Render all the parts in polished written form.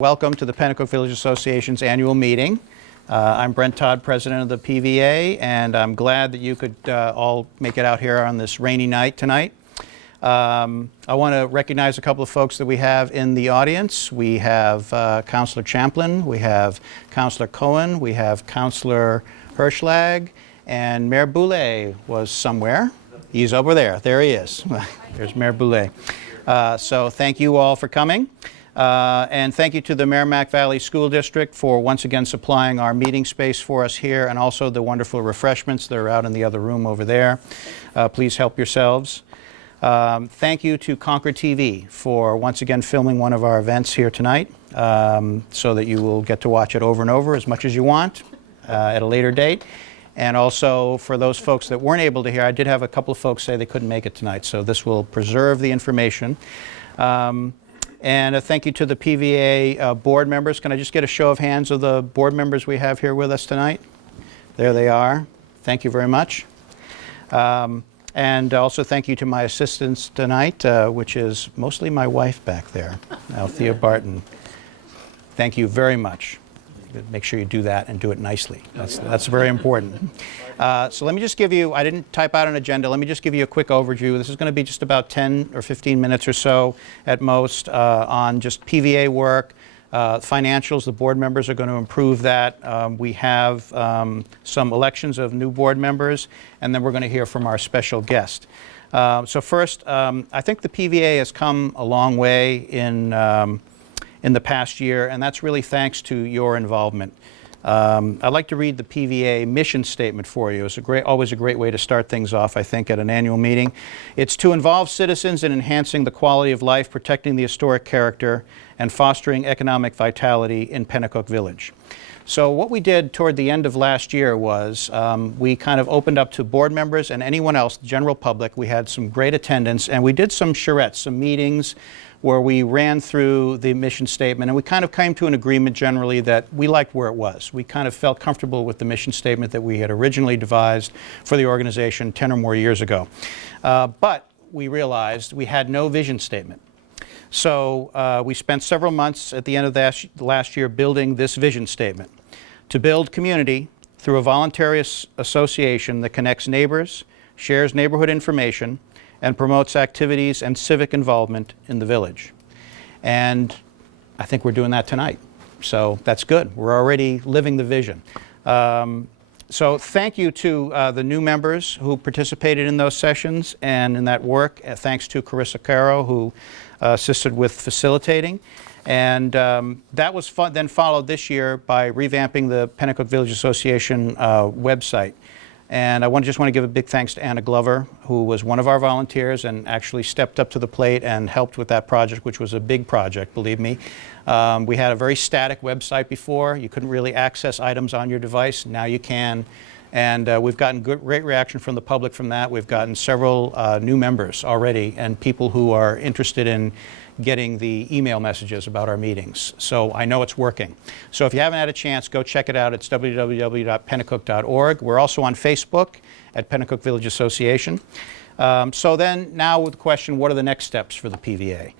Welcome to the Penacook Village Association's annual meeting. I'm Brent Todd, president of the PVA, and I'm glad that you could all make it out here on this rainy night tonight. I want to recognize a couple of folks that we have in the audience. We have Councilor Champlin, we have Councilor Cohen, we have Councilor Hirschlag, and Mayor Boulay was somewhere. He's over there. There he is. There's Mayor Boulay. So thank you all for coming. And thank you to the Merrimack Valley School District for once again supplying our meeting space for us here, and also the wonderful refreshments that are out in the other room over there. Please help yourselves. Thank you to ConcordTV for once again filming one of our events here tonight, so that you will get to watch it over and over as much as you want at a later date. And also for those folks that weren't able to hear, I did have a couple of folks say they couldn't make it tonight, so this will preserve the information. And a thank you to the PVA board members. Can I just get a show of hands of the board members we have here with us tonight? There they are. Thank you very much. And also thank you to my assistants tonight, which is mostly my wife back there, Althea Barton. Thank you very much. Make sure you do that and do it nicely. That's very important. So let me just give you, I didn't type out an agenda, let me just give you a quick overview. This is going to be just about 10 or 15 minutes or so at most on just PVA work, financials. The board members are going to improve that. We have some elections of new board members, and then we're going to hear from our special guest. So first, I think the PVA has come a long way in the past year, and that's really thanks to your involvement. I'd like to read the PVA mission statement for you. It's always a great way to start things off, I think, at an annual meeting. It's to involve citizens in enhancing the quality of life, protecting the historic character, and fostering economic vitality in Penacook Village. So what we did toward the end of last year was we kind of opened up to board members and anyone else, the general public. We had some great attendance, and we did some charrettes, some meetings where we ran through the mission statement, and we kind of came to an agreement generally that we liked where it was. We kind of felt comfortable with the mission statement that we had originally devised for the organization 10 or more years ago. But we realized we had no vision statement. So we spent several months at the end of last year building this vision statement: to build community through a voluntary association that connects neighbors, shares neighborhood information, and promotes activities and civic involvement in the village. And I think we're doing that tonight. So that's good. We're already living the vision. So thank you to the new members who participated in those sessions and in that work. Thanks to Carissa Caro, who assisted with facilitating. And that was then followed this year by revamping the Penacook Village Association website. And I just want to give a big thanks to Anna Glover, who was one of our volunteers and actually stepped up to the plate and helped with that project, which was a big project, believe me. We had a very static website before. You couldn't really access items on your device. Now you can. And we've gotten great reaction from the public from that. We've gotten several new members already, and people who are interested in getting the email messages about our meetings. So I know it's working. So if you haven't had a chance, go check it out. It's www.penacook.org. We're also on Facebook at Penacook Village Association. So then now with the question, what are the next steps for the PVA?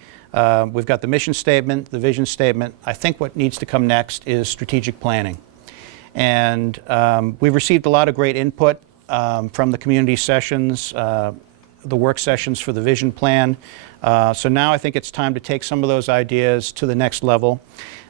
We've got the mission statement, the vision statement. I think what needs to come next is strategic planning. And we've received a lot of great input from the community sessions, the work sessions for the vision plan. So now I think it's time to take some of those ideas to the next level.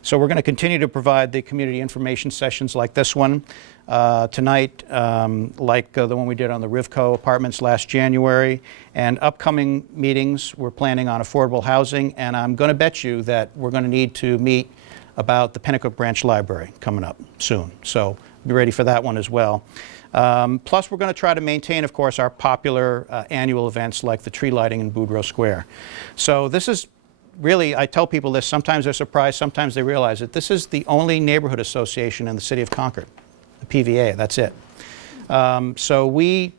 So we're going to continue to provide the community information sessions like this one tonight, like the one we did on the Rivco apartments last January. And upcoming meetings, we're planning on affordable housing. And I'm going to bet you that we're going to need to meet about the Penacook Branch Library coming up soon. So be ready for that one as well. Plus, we're going to try to maintain, of course, our popular annual events like the tree lighting in Boudreaux Square. So this is really, I tell people this, sometimes they're surprised, sometimes they realize it. This is the only neighborhood association in the city of Concord, the PVA, that's it. So we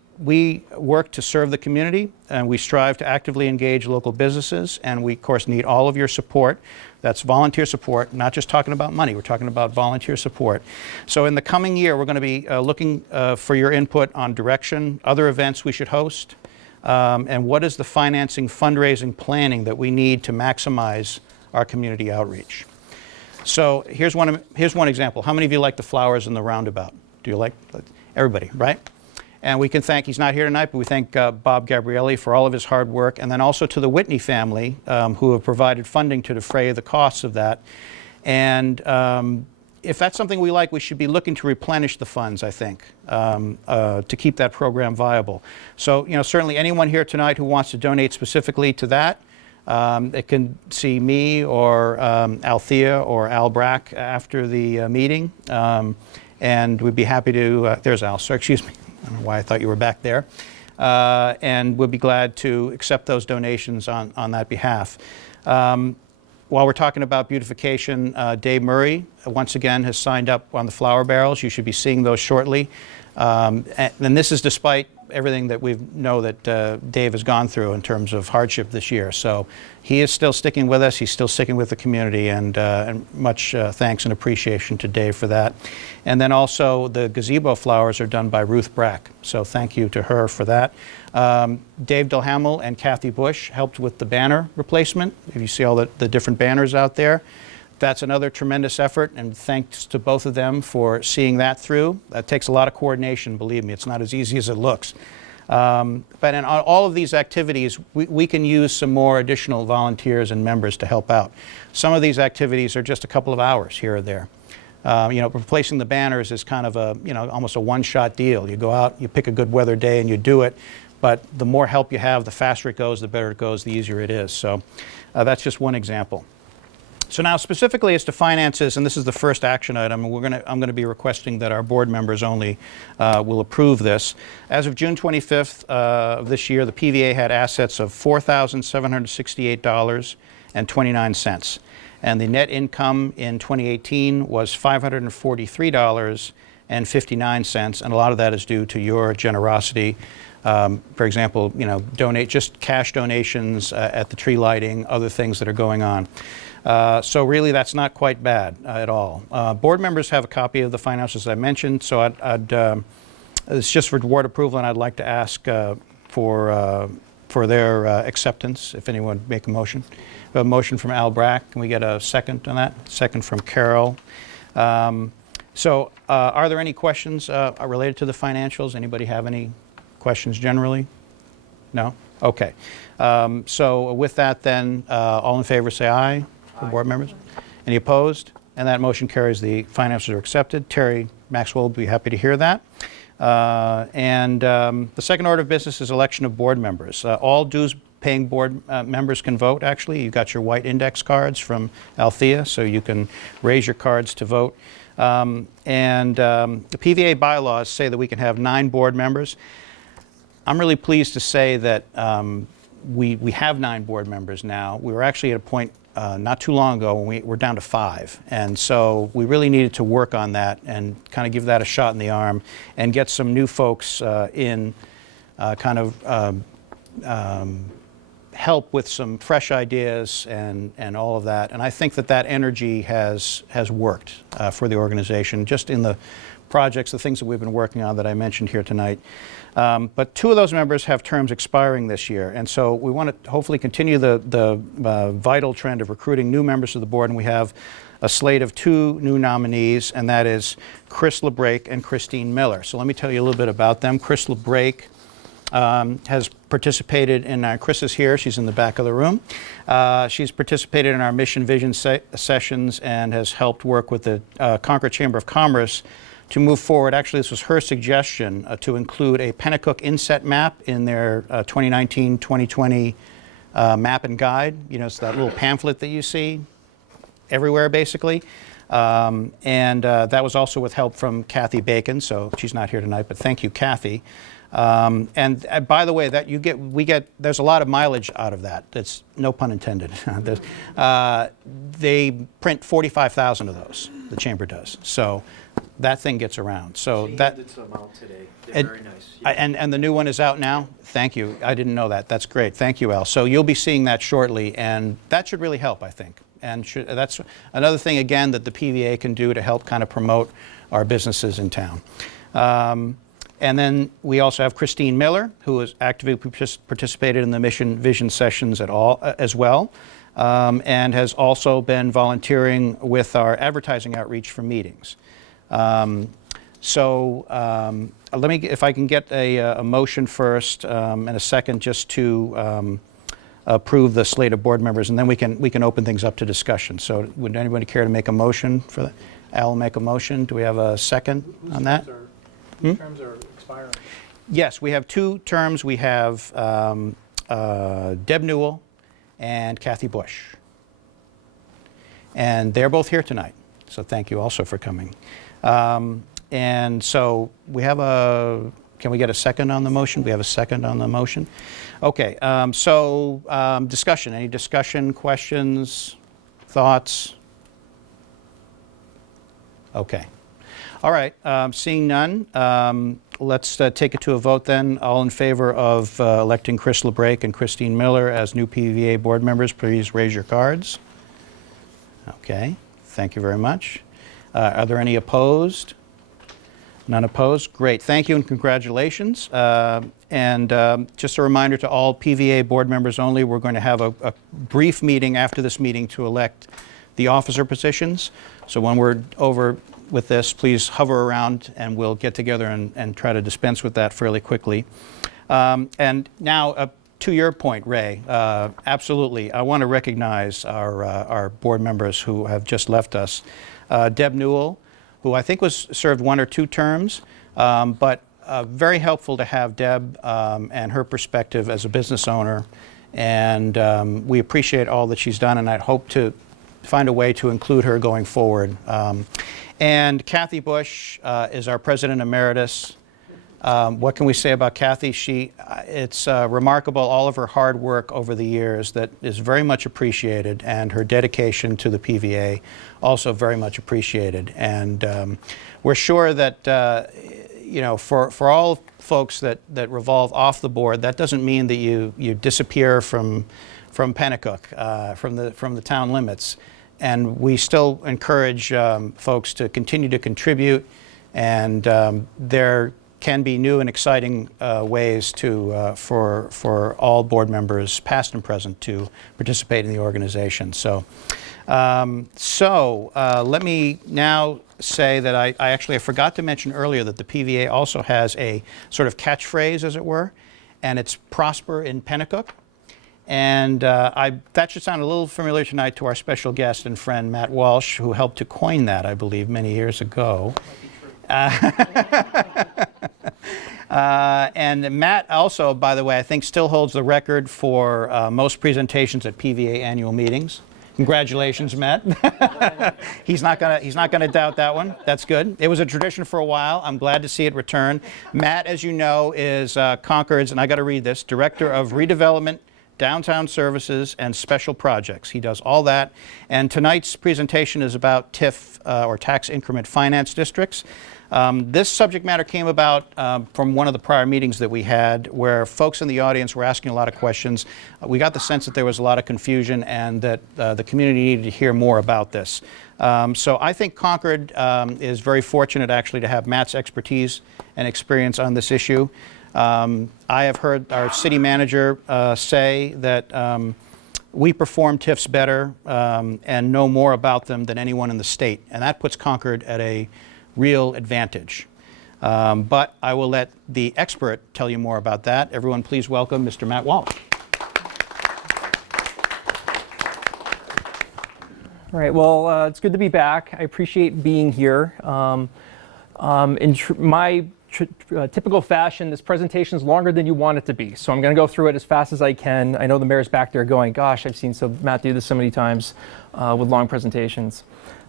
work to serve the community, and we strive to actively engage local businesses, and we, of course, need all of your support. That's volunteer support, not just talking about money. We're talking about volunteer support. So in the coming year, we're going to be looking for your input on direction, other events we should host, and what is the financing, fundraising, planning that we need to maximize our community outreach. So here's one example. How many of you like the flowers in the roundabout? Do you like everybody, right? And we can thank, he's not here tonight, but we thank Bob Gabrielli for all of his hard work, and then also to the Whitney family who have provided funding to defray the costs of that. And if that's something we like, we should be looking to replenish the funds, I think, to keep that program viable. So, certainly anyone here tonight who wants to donate specifically to that, it can see me or Althea or Al Brack after the meeting, and we'd be happy to, there's Al, sorry, excuse me. I don't know why I thought you were back there. And we'll be glad to accept those donations on that behalf. While we're talking about beautification, Dave Murray, once again, has signed up on the flower barrels. You should be seeing those shortly. And this is despite everything that we know that Dave has gone through in terms of hardship this year. So he is still sticking with us. He's still sticking with the community, and much thanks and appreciation to Dave for that. And then also the gazebo flowers are done by Ruth Brack. So thank you to her for that. Dave Delhamel and Kathy Bush helped with the banner replacement. If you see all the different banners out there, that's another tremendous effort, and thanks to both of them for seeing that through. That takes a lot of coordination, believe me. It's not as easy as it looks. But in all of these activities, we can use some more additional volunteers and members to help out. Some of these activities are just a couple of hours here or there. Replacing the banners is kind of almost a one-shot deal. You go out, you pick a good weather day, and you do it. But the more help you have, the faster it goes, the better it goes, the easier it is. So that's just one example. So now specifically as to finances, and this is the first action item, and I'm going to be requesting that our board members only will approve this. As of June 25th of this year, the PVA had assets of $4,768.29. And the net income in 2018 was $543.59, and a lot of that is due to your generosity. For example, just cash donations at the tree lighting, other things that are going on. So really, that's not quite bad at all. Board members have a copy of the financials I mentioned, so it's just for board approval, and I'd like to ask for their acceptance, if anyone would make a motion. A motion from Al Brack. Can we get a second on that? Second from Carol. So are there any questions related to the financials? Anybody have any questions generally? No? Okay. So with that then, all in favor say aye. For board members? Any opposed? And that motion carries. The financials are accepted. Terry Maxwell will be happy to hear that. The second order of business is election of board members. All dues-paying board members can vote, actually. You've got your white index cards from Althea, so you can raise your cards to vote. The PVA bylaws say that we can have 9 board members. I'm really pleased to say that we have 9 board members now. We were actually at a point not too long ago when we're down to 5. And so we really needed to work on that and kind of give that a shot in the arm and get some new folks in help with some fresh ideas and all of that. And I think that energy has worked for the organization, just in the projects, the things that we've been working on that I mentioned here tonight. But 2 of those members have terms expiring this year, and so we want to hopefully continue the vital trend of recruiting new members of the board, and we have a slate of 2 new nominees, and that is Chris LeBrake and Christine Miller. So let me tell you a little bit about them. Chris LeBrake has participated in Chris is here, she's in the back of the room. She's participated in our mission vision sessions and has helped work with the Concord Chamber of Commerce to move forward. Actually, this was her suggestion to include a Penacook inset map in their 2019-2020 map and guide. It's that little pamphlet that you see everywhere, basically. That was also with help from Kathy Bacon, so she's not here tonight, but thank you, Kathy. By the way, there's a lot of mileage out of that. That's no pun intended. They print 45,000 of those, the chamber does. So that thing gets around. So she that handed some out today. They're very nice. Yeah. And the new one is out now? Thank you. I didn't know that. That's great. Thank you, Al. So you'll be seeing that shortly, and that should really help, I think. And that's another thing, again, that the PVA can do to help kind of promote our businesses in town. And then we also have Christine Miller, who has actively participated in the mission vision sessions as well. and has also been volunteering with our advertising outreach for meetings. Let me, if I can get a motion first and a second just to approve the slate of board members, and then we can open things up to discussion. So would anybody care to make a motion for that? Al will make a motion. Do we have a second on that? Whose terms are expiring? Yes, we have 2 terms. We have Deb Newell and Kathy Bush. And they're both here tonight, so thank you also for coming. And so we have can we get a second on the motion? We have a second on the motion. Okay, discussion. Any discussion, questions, thoughts? Okay. All right, seeing none, let's take it to a vote then. All in favor of electing Chris LeBrake and Christine Miller as new PVA board members, please raise your cards. Okay, thank you very much. Are there any opposed? None opposed? Great, thank you and congratulations. Just a reminder to all PVA board members only, we're going to have a brief meeting after this meeting to elect the officer positions. So when we're over with this, please hover around and we'll get together and try to dispense with that fairly quickly. And now, to your point, Ray, absolutely, I want to recognize our board members who have just left us. Deb Newell, who I think served 1 or 2 terms, but very helpful to have Deb and her perspective as a business owner. And we appreciate all that she's done, and I'd hope to find a way to include her going forward. And Kathy Bush is our president emeritus. What can we say about Kathy? It's remarkable, all of her hard work over the years that is very much appreciated, and her dedication to the PVA also very much appreciated. And we're sure that for all folks that revolve off the board, that doesn't mean that you disappear from Penacook, from the town limits. And we still encourage folks to continue to contribute, and there can be new and exciting ways for all board members, past and present, to participate in the organization. So let me now say that I forgot to mention earlier that the PVA also has a sort of catchphrase, as it were, and it's "Prosper in Penacook." And that should sound a little familiar tonight to our special guest and friend, Matt Walsh, who helped to coin that, I believe, many years ago. And Matt also, by the way, I think still holds the record for most presentations at PVA annual meetings. Congratulations, Matt. He's not gonna doubt that one. That's good. It was a tradition for a while. I'm glad to see it return. Matt, as you know, is Concord's, and I got to read this, Director of Redevelopment, Downtown Services, and Special Projects. He does all that. And tonight's presentation is about TIF, or Tax Increment Finance Districts. This subject matter came about from one of the prior meetings that we had, where folks in the audience were asking a lot of questions. We got the sense that there was a lot of confusion and that the community needed to hear more about this. So I think Concord is very fortunate actually to have Matt's expertise and experience on this issue. I have heard our city manager say that we perform TIFs better and know more about them than anyone in the state, and that puts Concord at a real advantage. But I will let the expert tell you more about that. Everyone please welcome Mr. Matt Walsh. All right, well, it's good to be back. I appreciate being here. In my typical fashion, this presentation is longer than you want it to be, so I'm going to go through it as fast as I can. I know the mayor's back there going, gosh, I've seen Matt do this so many times with long presentations.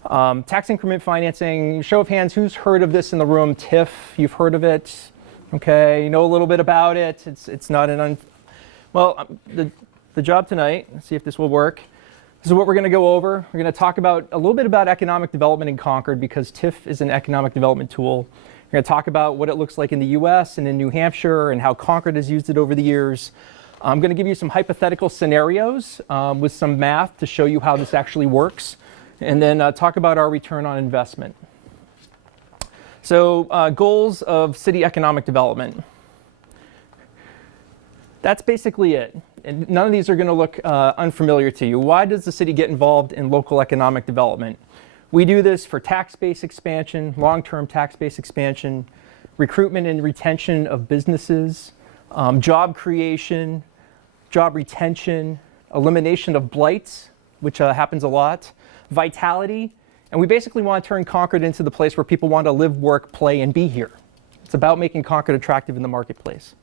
Tax increment financing, show of hands, who's heard of this in the room? TIF, you've heard of it? Okay, you know a little bit about it. It's not well, the job tonight, let's see if this will work. This is what we're going to go over. We're going to talk about a little bit about economic development in Concord, because TIF is an economic development tool. We're going to talk about what it looks like in the US and in New Hampshire and how Concord has used it over the years. I'm going to give you some hypothetical scenarios with some math to show you how this actually works, and then talk about our return on investment. So goals of city economic development. That's basically it. and none of these are going to look unfamiliar to you. Why does the city get involved in local economic development? We do this for tax base expansion, long-term tax base expansion, recruitment and retention of businesses, job creation, job retention, elimination of blights, which happens a lot, vitality, and we basically want to turn Concord into the place where people want to live, work, play, and be here. It's about making Concord attractive in the marketplace.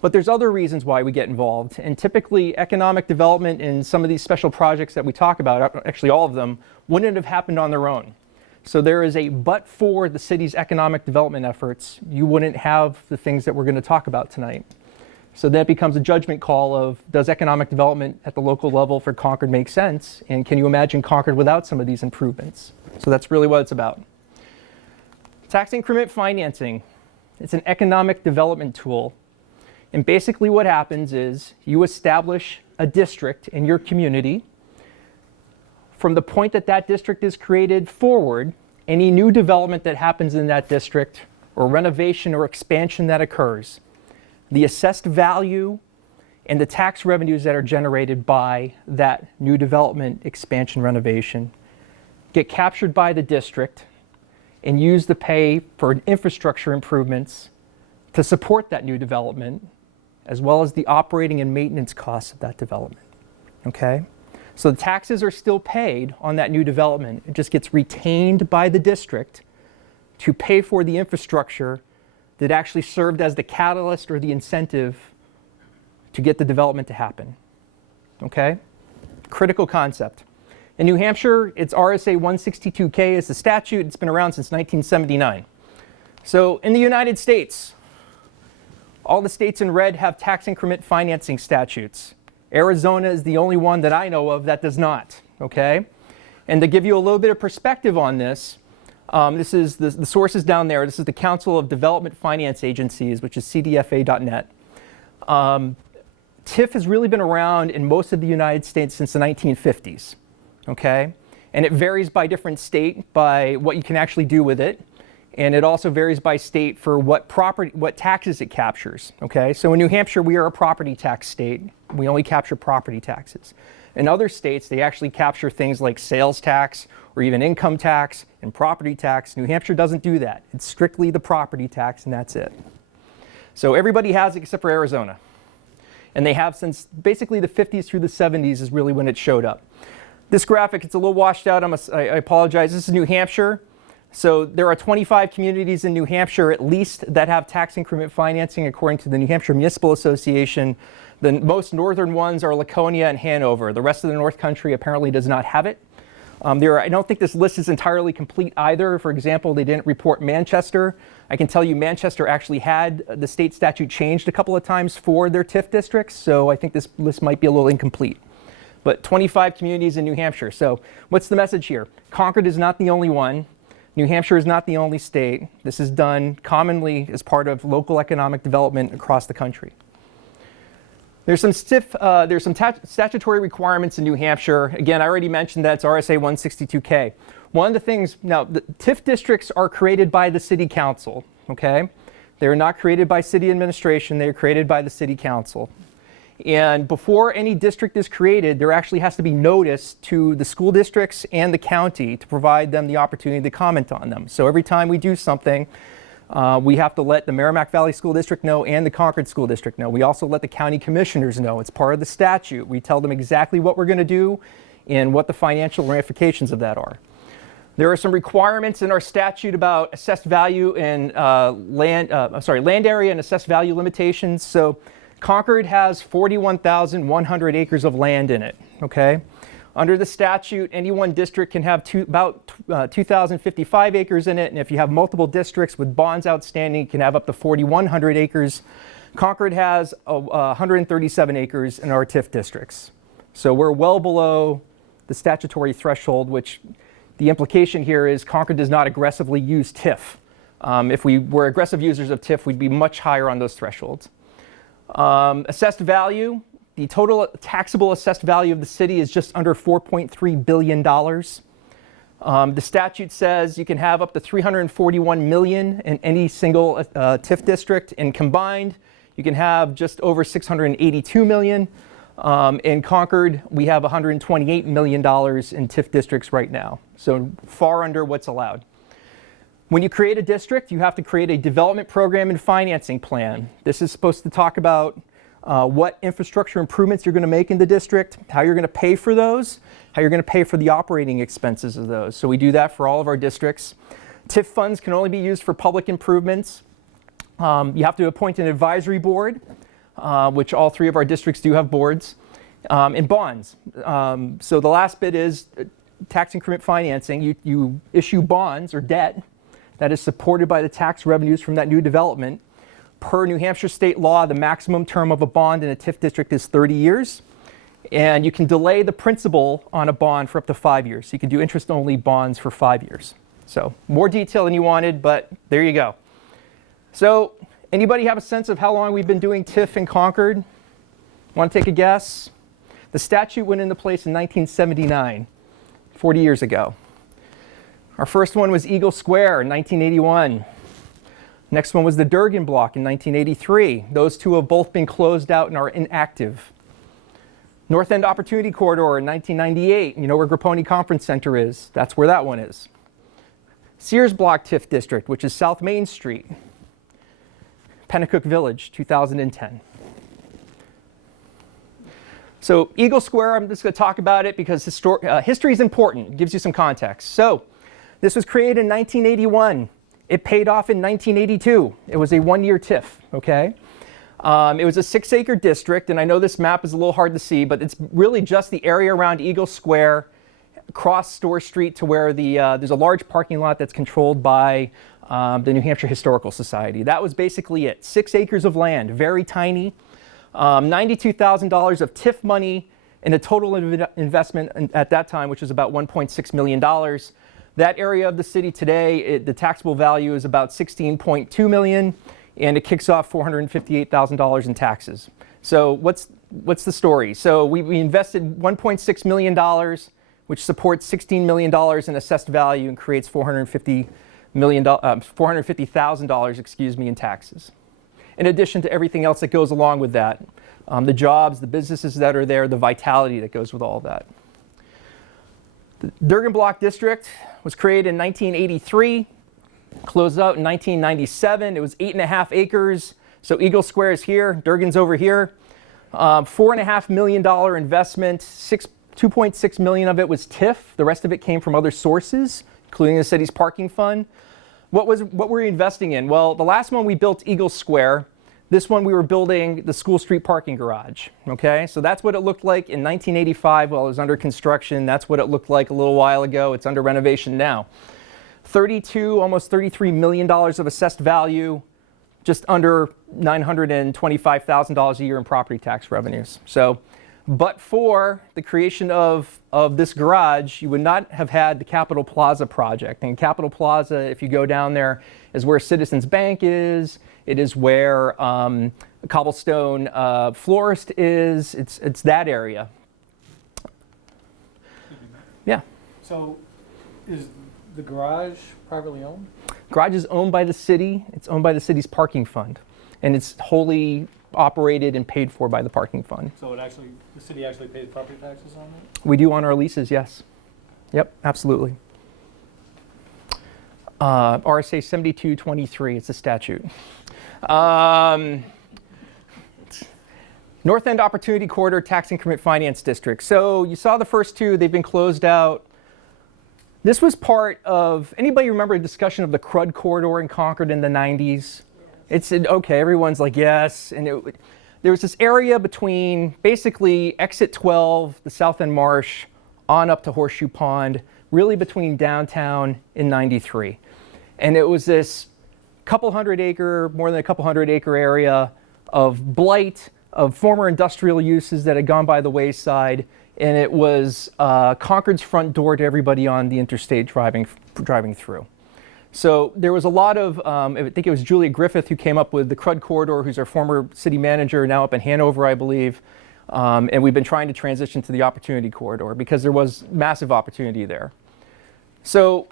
But there's other reasons why we get involved, and typically economic development in some of these special projects that we talk about, actually all of them, wouldn't have happened on their own. So there is a but for the city's economic development efforts, you wouldn't have the things that we're going to talk about tonight. So that becomes a judgment call of, does economic development at the local level for Concord make sense? And can you imagine Concord without some of these improvements? So that's really what it's about. Tax increment financing. It's an economic development tool. And basically what happens is you establish a district in your community. From the point that that district is created forward, any new development that happens in that district, or renovation or expansion that occurs, the assessed value and the tax revenues that are generated by that new development, expansion, renovation get captured by the district and used to pay for infrastructure improvements to support that new development, as well as the operating and maintenance costs of that development. Okay? So the taxes are still paid on that new development. It just gets retained by the district to pay for the infrastructure that actually served as the catalyst or the incentive to get the development to happen. Okay? Critical concept. In New Hampshire, it's RSA 162K is the statute. It's been around since 1979. So in the United States, all the states in red have tax increment financing statutes. Arizona is the only one that I know of that does not. Okay? And to give you a little bit of perspective on this, this is the sources down there. This is the Council of Development Finance Agencies, which is cdfa.net. TIF has really been around in most of the United States since the 1950s. Okay? And it varies by different state by what you can actually do with it. And it also varies by state for what taxes it captures. Okay? So in New Hampshire, we are a property tax state. We only capture property taxes. In other states, they actually capture things like sales tax or even income tax and property tax. New Hampshire doesn't do that. It's strictly the property tax, and that's it. So everybody has it except for Arizona. And they have since basically the 50s through the 70s is really when it showed up. This graphic, it's a little washed out. I apologize. This is New Hampshire. So there are 25 communities in New Hampshire at least that have tax increment financing according to the New Hampshire Municipal Association. The most northern ones are Laconia and Hanover. The rest of the North Country apparently does not have it. I don't think this list is entirely complete either. For example, they didn't report Manchester. I can tell you Manchester actually had the state statute changed a couple of times for their TIF districts, so I think this list might be a little incomplete. But 25 communities in New Hampshire. So what's the message here? Concord is not the only one. New Hampshire is not the only state. This is done commonly as part of local economic development across the country. There's some statutory requirements in New Hampshire. Again, I already mentioned that it's RSA 162K. One of the things, now the TIF districts are created by the city council, okay? They're not created by city administration, they're created by the city council. And before any district is created, there actually has to be notice to the school districts and the county to provide them the opportunity to comment on them. So every time we do something, we have to let the Merrimack Valley School District know and the Concord School District know. We also let the county commissioners know. It's part of the statute. We tell them exactly what we're going to do and what the financial ramifications of that are. There are some requirements in our statute about assessed value and land area and assessed value limitations. So Concord has 41,100 acres of land in it, okay? Under the statute, any one district can have about 2,055 acres in it, and if you have multiple districts with bonds outstanding, you can have up to 4,100 acres. Concord has 137 acres in our TIF districts. So we're well below the statutory threshold, which the implication here is Concord does not aggressively use TIF. If we were aggressive users of TIF, we'd be much higher on those thresholds. Assessed value. The total taxable assessed value of the city is just under $4.3 billion. The statute says you can have up to $341 million in any single TIF district, and combined You can have just over $682 million. In Concord, we have $128 million in TIF districts right now, so far under what's allowed. When you create a district, you have to create a development program and financing plan. This is supposed to talk about what infrastructure improvements you're going to make in the district, how you're going to pay for those, how you're going to pay for the operating expenses of those. So we do that for all of our districts. TIF funds can only be used for public improvements. You have to appoint an advisory board, which all 3 of our districts do have boards, and bonds. So the last bit is tax increment financing. You issue bonds or debt that is supported by the tax revenues from that new development. Per New Hampshire state law, the maximum term of a bond in a TIF district is 30 years. And you can delay the principal on a bond for up to 5 years. So you can do interest-only bonds for 5 years. So more detail than you wanted, but there you go. So anybody have a sense of how long we've been doing TIF in Concord? Want to take a guess? The statute went into place in 1979, 40 years ago. Our first one was Eagle Square in 1981. Next one was the Durgan Block in 1983. Those 2 have both been closed out and are inactive. North End Opportunity Corridor in 1998. You know where Grapponi Conference Center is? That's where that one is. Sears Block TIF District, which is South Main Street. Penacook Village, 2010. So Eagle Square, I'm just going to talk about it because history is important. It gives you some context. So this was created in 1981. It paid off in 1982. It was a 1-year TIF, okay? It was a 6-acre district, and I know this map is a little hard to see, but it's really just the area around Eagle Square, across Store Street to where there's a large parking lot that's controlled by the New Hampshire Historical Society. That was basically it. 6 acres of land, very tiny. $92,000 of TIF money and a total investment at that time, which was about $1.6 million. That area of the city today, the taxable value is about $16.2 million, and it kicks off $458,000 in taxes. So what's the story? So we invested $1.6 million, which supports $16 million in assessed value and creates $450,000, in taxes. In addition to everything else that goes along with that, the jobs, the businesses that are there, the vitality that goes with all of that. The Durgan Block District was created in 1983, closed out in 1997. It was 8.5 acres. So Eagle Square is here, Durgan's over here. $4.5 million investment, $2.6 million of it was TIF. The rest of it came from other sources, including the city's parking fund. What were we investing in? Well, the last one we built Eagle Square. This one we were building the School Street parking garage, okay? So that's what it looked like in 1985 while it was under construction. That's what it looked like a little while ago. It's under renovation now. Almost $33 million of assessed value, just under $925,000 a year in property tax revenues. So, but for the creation of this garage, you would not have had the Capitol Plaza project. And Capitol Plaza, if you go down there, is where Citizens Bank is. It is where Cobblestone Florist is. It's that area. Yeah. So is the garage privately owned? Garage is owned by the city. It's owned by the city's parking fund. And it's wholly operated and paid for by the parking fund. So the city actually pays property taxes on it? We do on our leases, yes. Yep, absolutely. RSA 7223, it's a statute. North End Opportunity Corridor Tax Increment Finance District. So you saw the first 2, they've been closed out. This was part of, anybody remember a discussion of the CRUD corridor in Concord in the 90s? It's okay, everyone's like, yes. And there was this area between basically exit 12, the South End Marsh, on up to Horseshoe Pond, really between downtown and 93. And it was this more than a couple hundred acre area of blight, of former industrial uses that had gone by the wayside. And it was Concord's front door to everybody on the interstate driving through. So there was a lot of, I think it was Julia Griffith who came up with the CRUD corridor, who's our former city manager, now up in Hanover, I believe. And we've been trying to transition to the Opportunity Corridor because there was massive opportunity there. So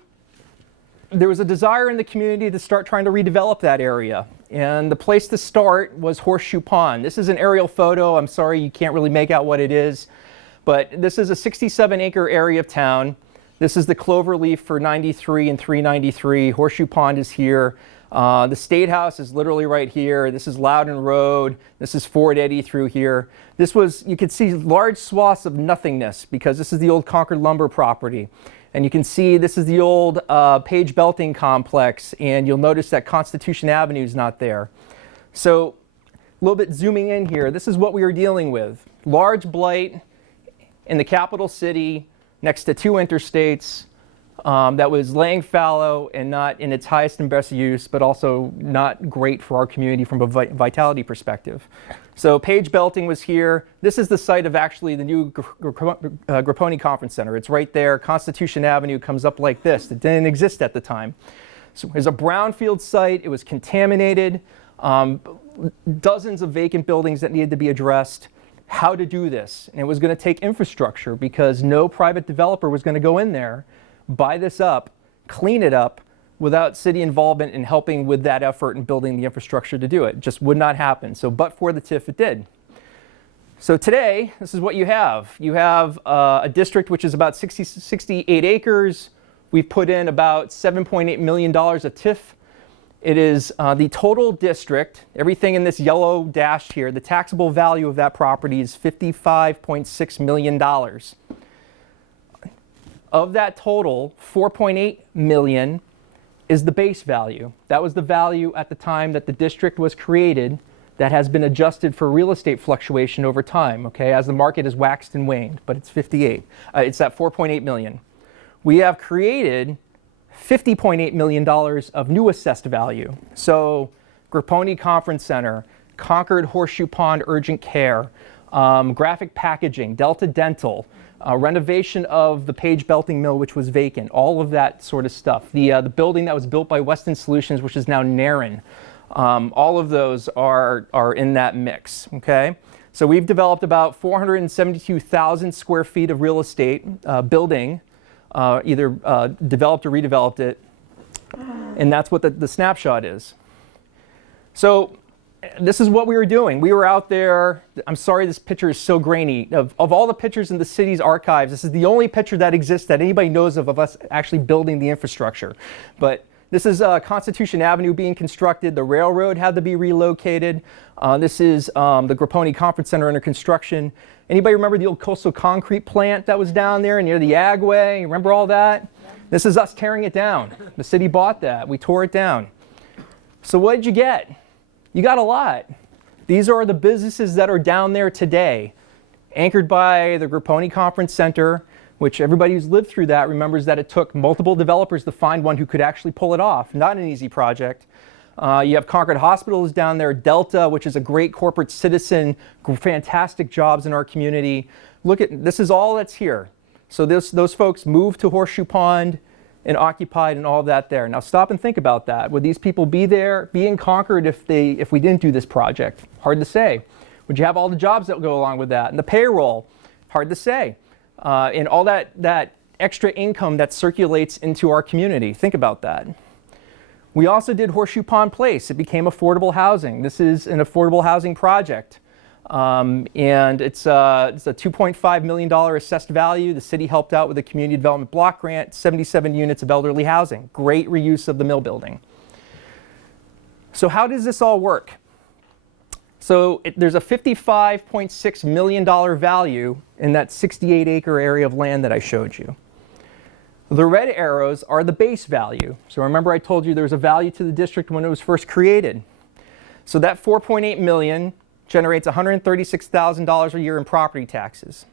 there was a desire in the community to start trying to redevelop that area. And the place to start was Horseshoe Pond. This is an aerial photo. I'm sorry you can't really make out what it is. But this is a 67-acre area of town. This is the cloverleaf for 93 and 393. Horseshoe Pond is here. The State House is literally right here. This is Loudon Road. This is Fort Eddy through here. This was, you could see large swaths of nothingness because this is the old Concord lumber property. And you can see this is the old Page Belting complex, and you'll notice that Constitution Avenue is not there. So a little bit zooming in here, this is what we were dealing with. Large blight in the capital city next to two interstates. That was laying fallow and not in its highest and best use, but also not great for our community from a vitality perspective. So Page Belting was here. This is the site of actually the new Grapponi Conference Center. It's right there. Constitution Avenue comes up like this. It didn't exist at the time. So it was a brownfield site. It was contaminated. Dozens of vacant buildings that needed to be addressed. How to do this? And it was going to take infrastructure because no private developer was going to go in there, buy this up, clean it up without city involvement in helping with that effort and building the infrastructure to do it. It just would not happen. So, but for the TIF, it did. So today, this is what you have. You have a district which is about 68 acres. We've put in about $7.8 million of TIF. It is the total district, everything in this yellow dash here, the taxable value of that property is $55.6 million. Of that total, $4.8 million is the base value. That was the value at the time that the district was created that has been adjusted for real estate fluctuation over time, okay, as the market has waxed and waned, but it's 58. It's at $4.8 million. We have created $50.8 million of new assessed value. So Grapponi Conference Center, Concord Horseshoe Pond Urgent Care, graphic packaging, Delta Dental, renovation of the Page Belting Mill, which was vacant, all of that sort of stuff. The building that was built by Weston Solutions, which is now Naren, all of those are in that mix, okay? So we've developed about 472,000 square feet of real estate building, either developed or redeveloped it, and that's what the snapshot is. So this is what we were doing. We were out there. I'm sorry this picture is so grainy. Of all the pictures in the city's archives, this is the only picture that exists that anybody knows of us actually building the infrastructure. But this is Constitution Avenue being constructed. The railroad had to be relocated. This is the Grapponi Conference Center under construction. Anybody remember the old coastal concrete plant that was down there near the Agway? Remember all that? This is us tearing it down. The city bought that. We tore it down. So what did you get? You got a lot. These are the businesses that are down there today, anchored by the Grapponi Conference Center, which everybody who's lived through that remembers that it took multiple developers to find one who could actually pull it off. Not an easy project. You have Concord Hospitals down there, Delta, which is a great corporate citizen, fantastic jobs in our community. Look at, this is all that's here. So those folks moved to Horseshoe Pond and occupied and all of that there. Now stop and think about that. Would these people be there, be in Concord if we didn't do this project? Hard to say. Would you have all the jobs that would go along with that? And the payroll? Hard to say. And all that extra income that circulates into our community. Think about that. We also did Horseshoe Pond Place. It became affordable housing. This is an affordable housing project. And it's a $2.5 million assessed value. The city helped out with a community development block grant, 77 units of elderly housing. Great reuse of the mill building. So how does this all work? So there's a $55.6 million value in that 68-acre area of land that I showed you. The red arrows are the base value. So remember I told you there was a value to the district when it was first created. So that $4.8 million generates $136,000 a year in property taxes,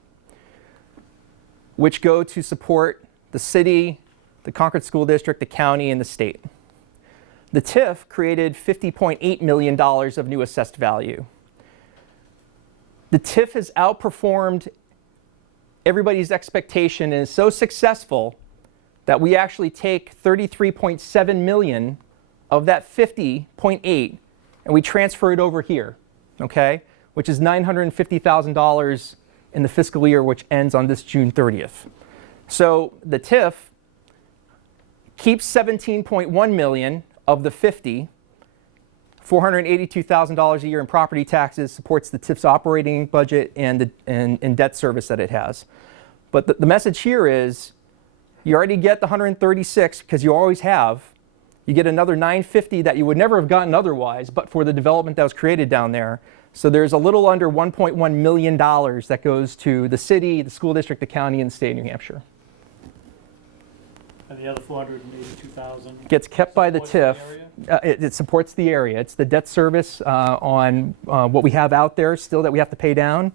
which go to support the city, the Concord School District, the county, and the state. The TIF created $50.8 million of new assessed value. The TIF has outperformed everybody's expectation and is so successful that we actually take $33.7 million of that $50.8 and we transfer it over here. Okay, which is $950,000 in the fiscal year, which ends on this June 30th. So the TIF keeps 17.1 million of the 50, $482,000 a year in property taxes, supports the TIF's operating budget and debt service that it has. But the message here is you already get the 136 because you always have. You get another 950 that you would never have gotten otherwise, but for the development that was created down there. So there's a little under $1.1 million that goes to the city, the school district, the county, and the state of New Hampshire. And the other 482,000? Gets kept by the TIF. area? It supports the area. It's the debt service on what we have out there still that we have to pay down,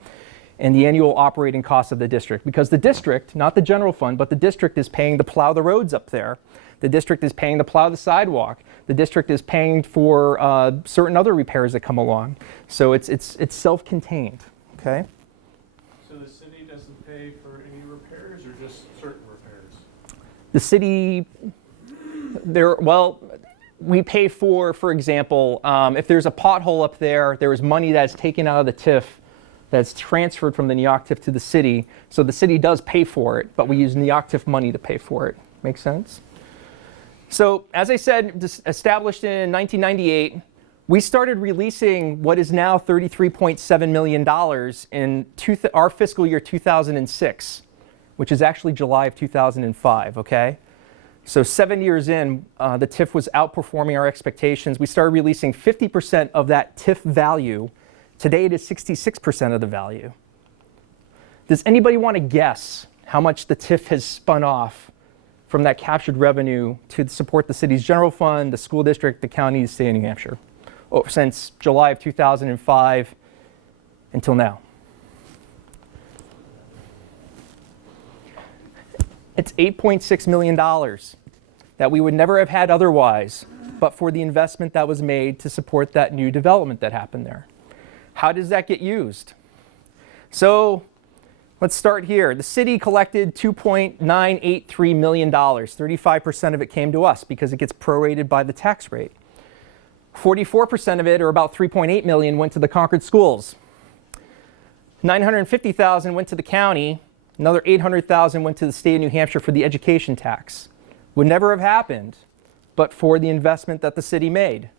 and the annual operating costs of the district. Because the district, not the general fund, but the district is paying to plow the roads up there. The district is paying to plow the sidewalk. The district is paying for certain other repairs that come along. So it's self-contained, okay? So the city doesn't pay for any repairs or just certain repairs? The city, we pay for example, if there's a pothole up there, there is money that's taken out of the TIF that's transferred from the NEOCTIF to the city. So the city does pay for it, but we use NEOCTIF money to pay for it. Make sense? So as I said, established in 1998, we started releasing what is now $33.7 million in our fiscal year 2006, which is actually July of 2005, okay? So 7 years in, the TIF was outperforming our expectations. We started releasing 50% of that TIF value. Today it is 66% of the value. Does anybody want to guess how much the TIF has spun off from that captured revenue to support the city's general fund, the school district, the county, the state of New Hampshire, since July of 2005 until now? It's $8.6 million that we would never have had otherwise, but for the investment that was made to support that new development that happened there. How does that get used? So let's start here. The city collected $2.983 million. 35% of it came to us because it gets prorated by the tax rate. 44% of it, or about $3.8 million, went to the Concord schools. $950,000 went to the county. Another $800,000 went to the state of New Hampshire for the education tax. Would never have happened but for the investment that the city made.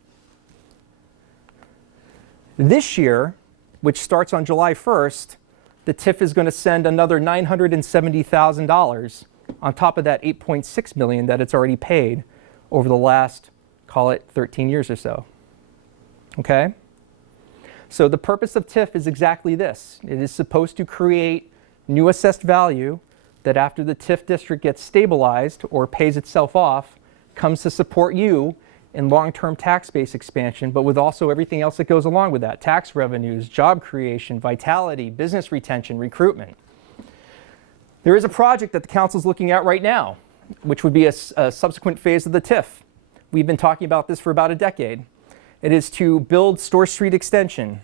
This year, which starts on July 1st, the TIF is going to send another $970,000 on top of that $8.6 million that it's already paid over the last, call it 13 years or so. Okay? So the purpose of TIF is exactly this. It is supposed to create new assessed value that after the TIF district gets stabilized or pays itself off, comes to support you in long-term tax base expansion, but with also everything else that goes along with that. Tax revenues, job creation, vitality, business retention, recruitment. There is a project that the council is looking at right now, which would be a subsequent phase of the TIF. We've been talking about this for about a decade. It is to build STORRS Street Extension,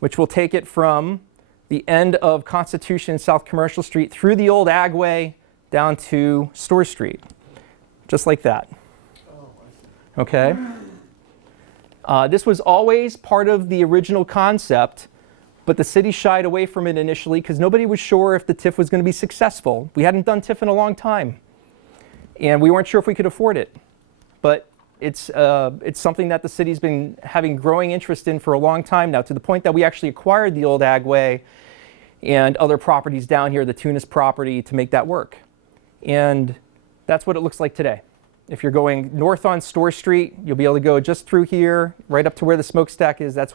which will take it from the end of Constitution South Commercial Street through the old Agway down to STORRS Street, just like that. Okay? This was always part of the original concept, but the city shied away from it initially because nobody was sure if the TIF was going to be successful. We hadn't done TIF in a long time, and we weren't sure if we could afford it. But it's something that the city's been having growing interest in for a long time now, to the point that we actually acquired the old Agway and other properties down here, the Tunis property, to make that work. And that's what it looks like today. If you're going north on STORRS Street, you'll be able to go just through here, right up to where the smokestack is. That's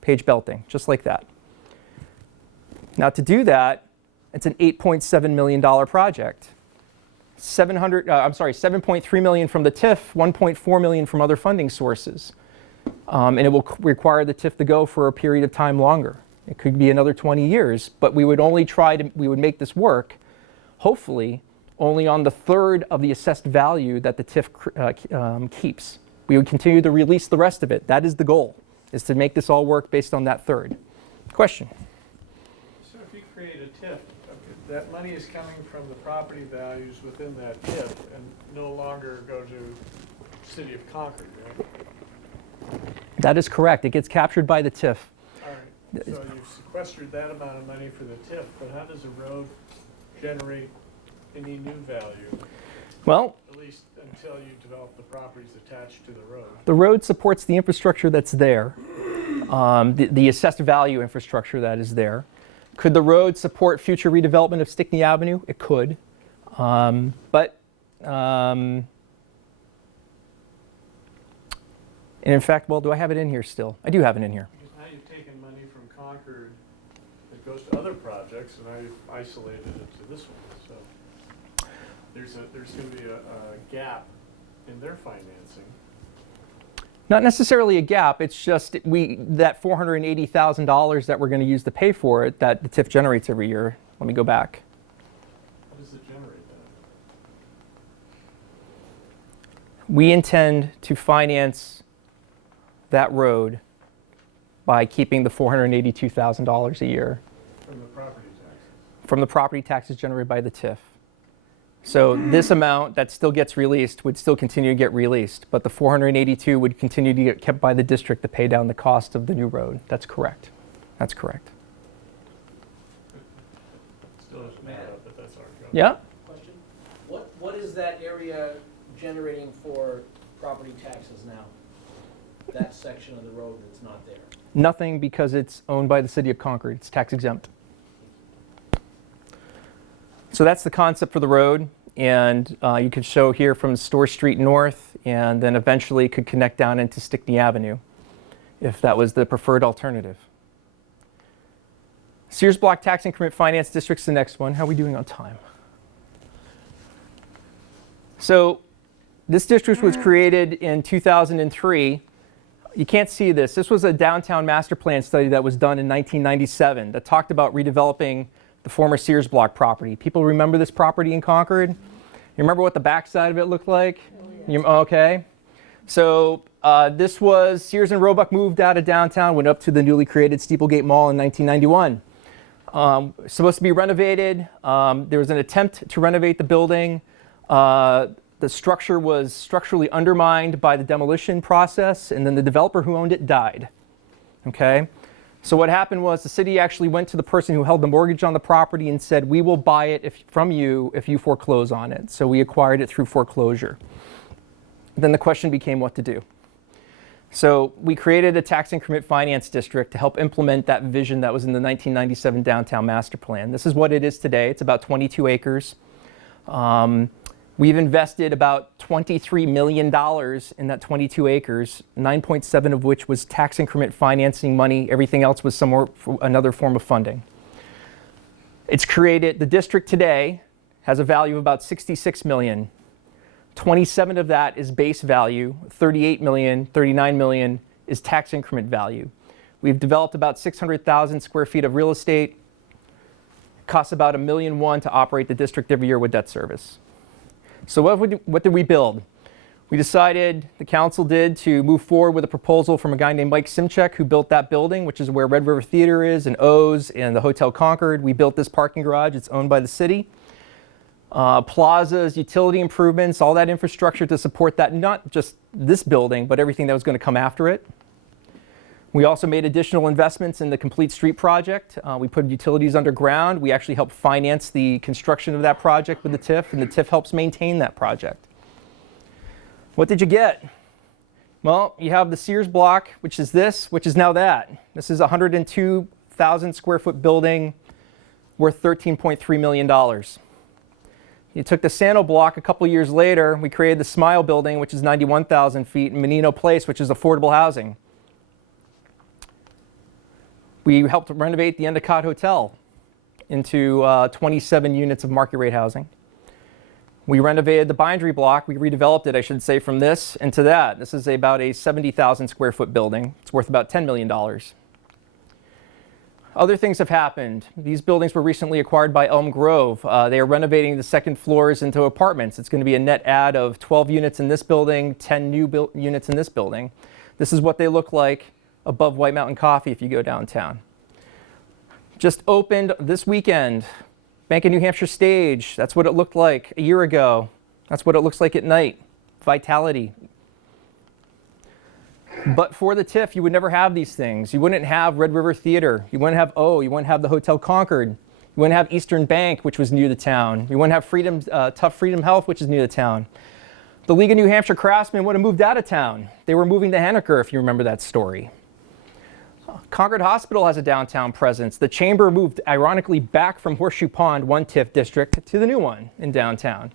Page Belting, just like that. Now to do that, it's an $8.7 million project. $7.3 million from the TIF, $1.4 million from other funding sources. And it will require the TIF to go for a period of time longer. It could be another 20 years, but we would make this work, hopefully, only on the third of the assessed value that the TIF keeps. We would continue to release the rest of it. That is the goal, is to make this all work based on that third. Question? So if you create a TIF, that money is coming from the property values within that TIF and no longer go to City of Concord, right? That is correct. It gets captured by the TIF. All right. So you've sequestered that amount of money for the TIF, but how does a road generate any new value? Well, at least until you develop the properties attached to the road. the road supports the infrastructure that's there, the assessed value infrastructure that is there. Could the road support future redevelopment of Stickney Avenue? It could. And in fact, well, do I have it in here still? I do have it in here. Because now you've taken money from Concord that goes to other projects, and now you've isolated it to this one, so there's going to be a gap in their financing. Not necessarily a gap, it's just that $480,000 that we're going to use to pay for it, that the TIF generates every year. Let me go back. How does it generate that? We intend to finance that road by keeping the $482,000 a year From the property taxes? from the property taxes generated by the TIF. So this amount that still gets released would still continue to get released, but the 482 would continue to get kept by the district to pay down the cost of the new road. That's correct. That's correct. Still doesn't matter, but that's our go. Yeah? Question, what is that area generating for property taxes now? That section of the road that's not there? Nothing, because it's owned by the city of Concord. It's tax exempt. So that's the concept for the road, and you could show here from Store Street North, and then eventually could connect down into Stickney Avenue, if that was the preferred alternative. Sears Block Tax Increment Finance District's the next one. How are we doing on time? So this district was created in 2003. You can't see this. This was a downtown master plan study that was done in 1997 that talked about redeveloping the former Sears Block property. People remember this property in Concord? You remember what the backside of it looked like? Okay. So this was Sears and Roebuck moved out of downtown, went up to the newly created Steeplegate Mall in 1991. Supposed to be renovated. There was an attempt to renovate the building. The structure was structurally undermined by the demolition process, and then the developer who owned it died. Okay? So what happened was the city actually went to the person who held the mortgage on the property and said, we will buy it from you if you foreclose on it. So we acquired it through foreclosure. Then the question became what to do. So we created a tax increment finance district to help implement that vision that was in the 1997 downtown master plan. This is what it is today. It's about 22 acres. We've invested about $23 million in that 22 acres, 9.7 of which was tax increment financing money. Everything else was another form of funding. It's created, the district today has a value of about $66 million. 27 of that is base value, 38 million, 39 million is tax increment value. We've developed about 600,000 square feet of real estate. It costs about $1.1 million to operate the district every year with debt service. So what did we build? We decided, the council did, to move forward with a proposal from a guy named Mike Simchek, who built that building, which is where Red River Theater is, and O's, and the Hotel Concord. We built this parking garage. It's owned by the city. Plazas, utility improvements, all that infrastructure to support that, not just this building, but everything that was going to come after it. We also made additional investments in the Complete Street project. We put utilities underground. We actually helped finance the construction of that project with the TIF, and the TIF helps maintain that project. What did you get? Well, you have the Sears block, which is this, which is now that. This is a 102,000 square foot building worth $13.3 million. You took the Sano block a couple years later. We created the Smile building, which is 91,000 feet, and Menino Place, which is affordable housing. We helped renovate the Endicott Hotel into 27 units of market rate housing. We renovated the Bindery block. We redeveloped it, I should say, from this into that. This is about a 70,000 square foot building. It's worth about $10 million. Other things have happened. These buildings were recently acquired by Elm Grove. They are renovating the second floors into apartments. It's going to be a net add of 12 units in this building, 10 new units in this building. This is what they look like above White Mountain Coffee if you go downtown. Just opened this weekend, Bank of New Hampshire stage. That's what it looked like a year ago. That's what it looks like at night. Vitality. But for the TIF, you would never have these things. You wouldn't have Red River Theater. You wouldn't have O. You wouldn't have the Hotel Concord. You You wouldn't have Eastern Bank, which was new to town. You wouldn't have Tough Freedom Health, which is new to town. The League of New Hampshire Craftsmen would have moved out of town. They were moving to Henniker, if you remember that story. Concord Hospital has a downtown presence. The Chamber moved, ironically, back from Horseshoe Pond, one TIF district, to the new one in downtown.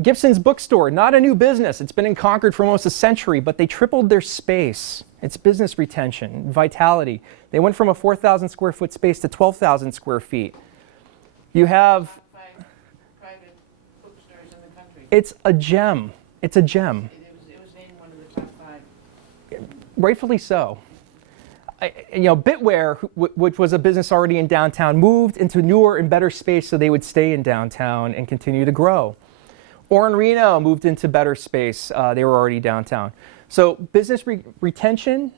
Gibson's Bookstore, not a new business. It's been in Concord for almost a century, but they tripled their space. It's business retention, vitality. They went from a 4,000 square foot space to 12,000 square feet. You have... Top 5 private bookstores in the country. It's a gem. It's a gem. It was named one of the top 5. Rightfully so. Bitware, which was a business already in downtown, moved into newer and better space so they would stay in downtown and continue to grow. Orin Reno moved into better space. They were already downtown. So business retention,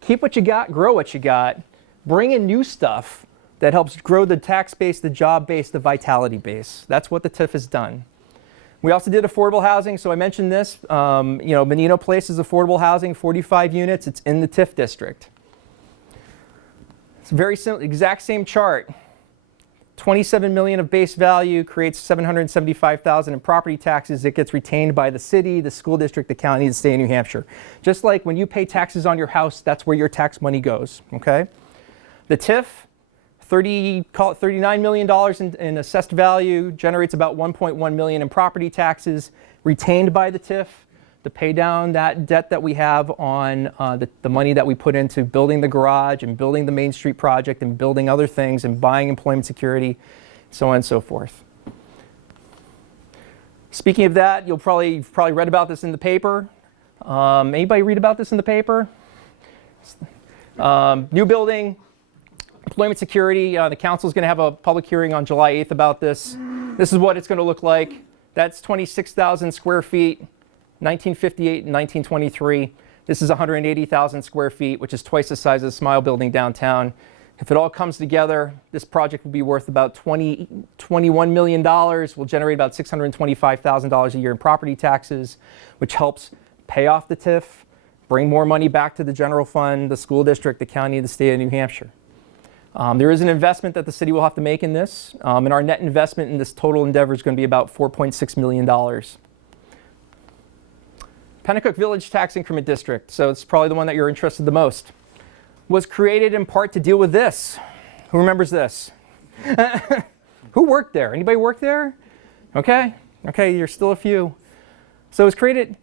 keep what you got, grow what you got, bring in new stuff that helps grow the tax base, the job base, the vitality base. That's what the TIF has done. We also did affordable housing, so I mentioned this. Menino Place is affordable housing, 45 units. It's in the TIF district. It's very simple, exact same chart. 27 million of base value creates 775,000 in property taxes. It gets retained by the city, the school district, the county, the state of New Hampshire. Just like when you pay taxes on your house, that's where your tax money goes. Okay. The TIF, call it $39 million in assessed value, generates about 1.1 million in property taxes retained by the TIF to pay down that debt that we have on the money that we put into building the garage and building the Main Street project and building other things and buying employment security, so on and so forth. Speaking of that, you've probably read about this in the paper. Anybody read about this in the paper? New building, employment security. The council is going to have a public hearing on July 8th about this. This is what it's going to look like. That's 26,000 square feet. 1958 and 1923. This is 180,000 square feet, which is twice the size of the Smile Building downtown. If it all comes together, this project will be worth about $21 million. Will generate about $625,000 a year in property taxes, which helps pay off the TIF, bring more money back to the general fund, the school district, the county, the state of New Hampshire. There is an investment that the city will have to make in this, and our net investment in this total endeavor is going to be about $4.6 million. Penacook Village Tax Increment District, so it's probably the one that you're interested the most, was created in part to deal with this. Who remembers this? Who worked there? Anybody work there? Okay, there's still a few. So it was created,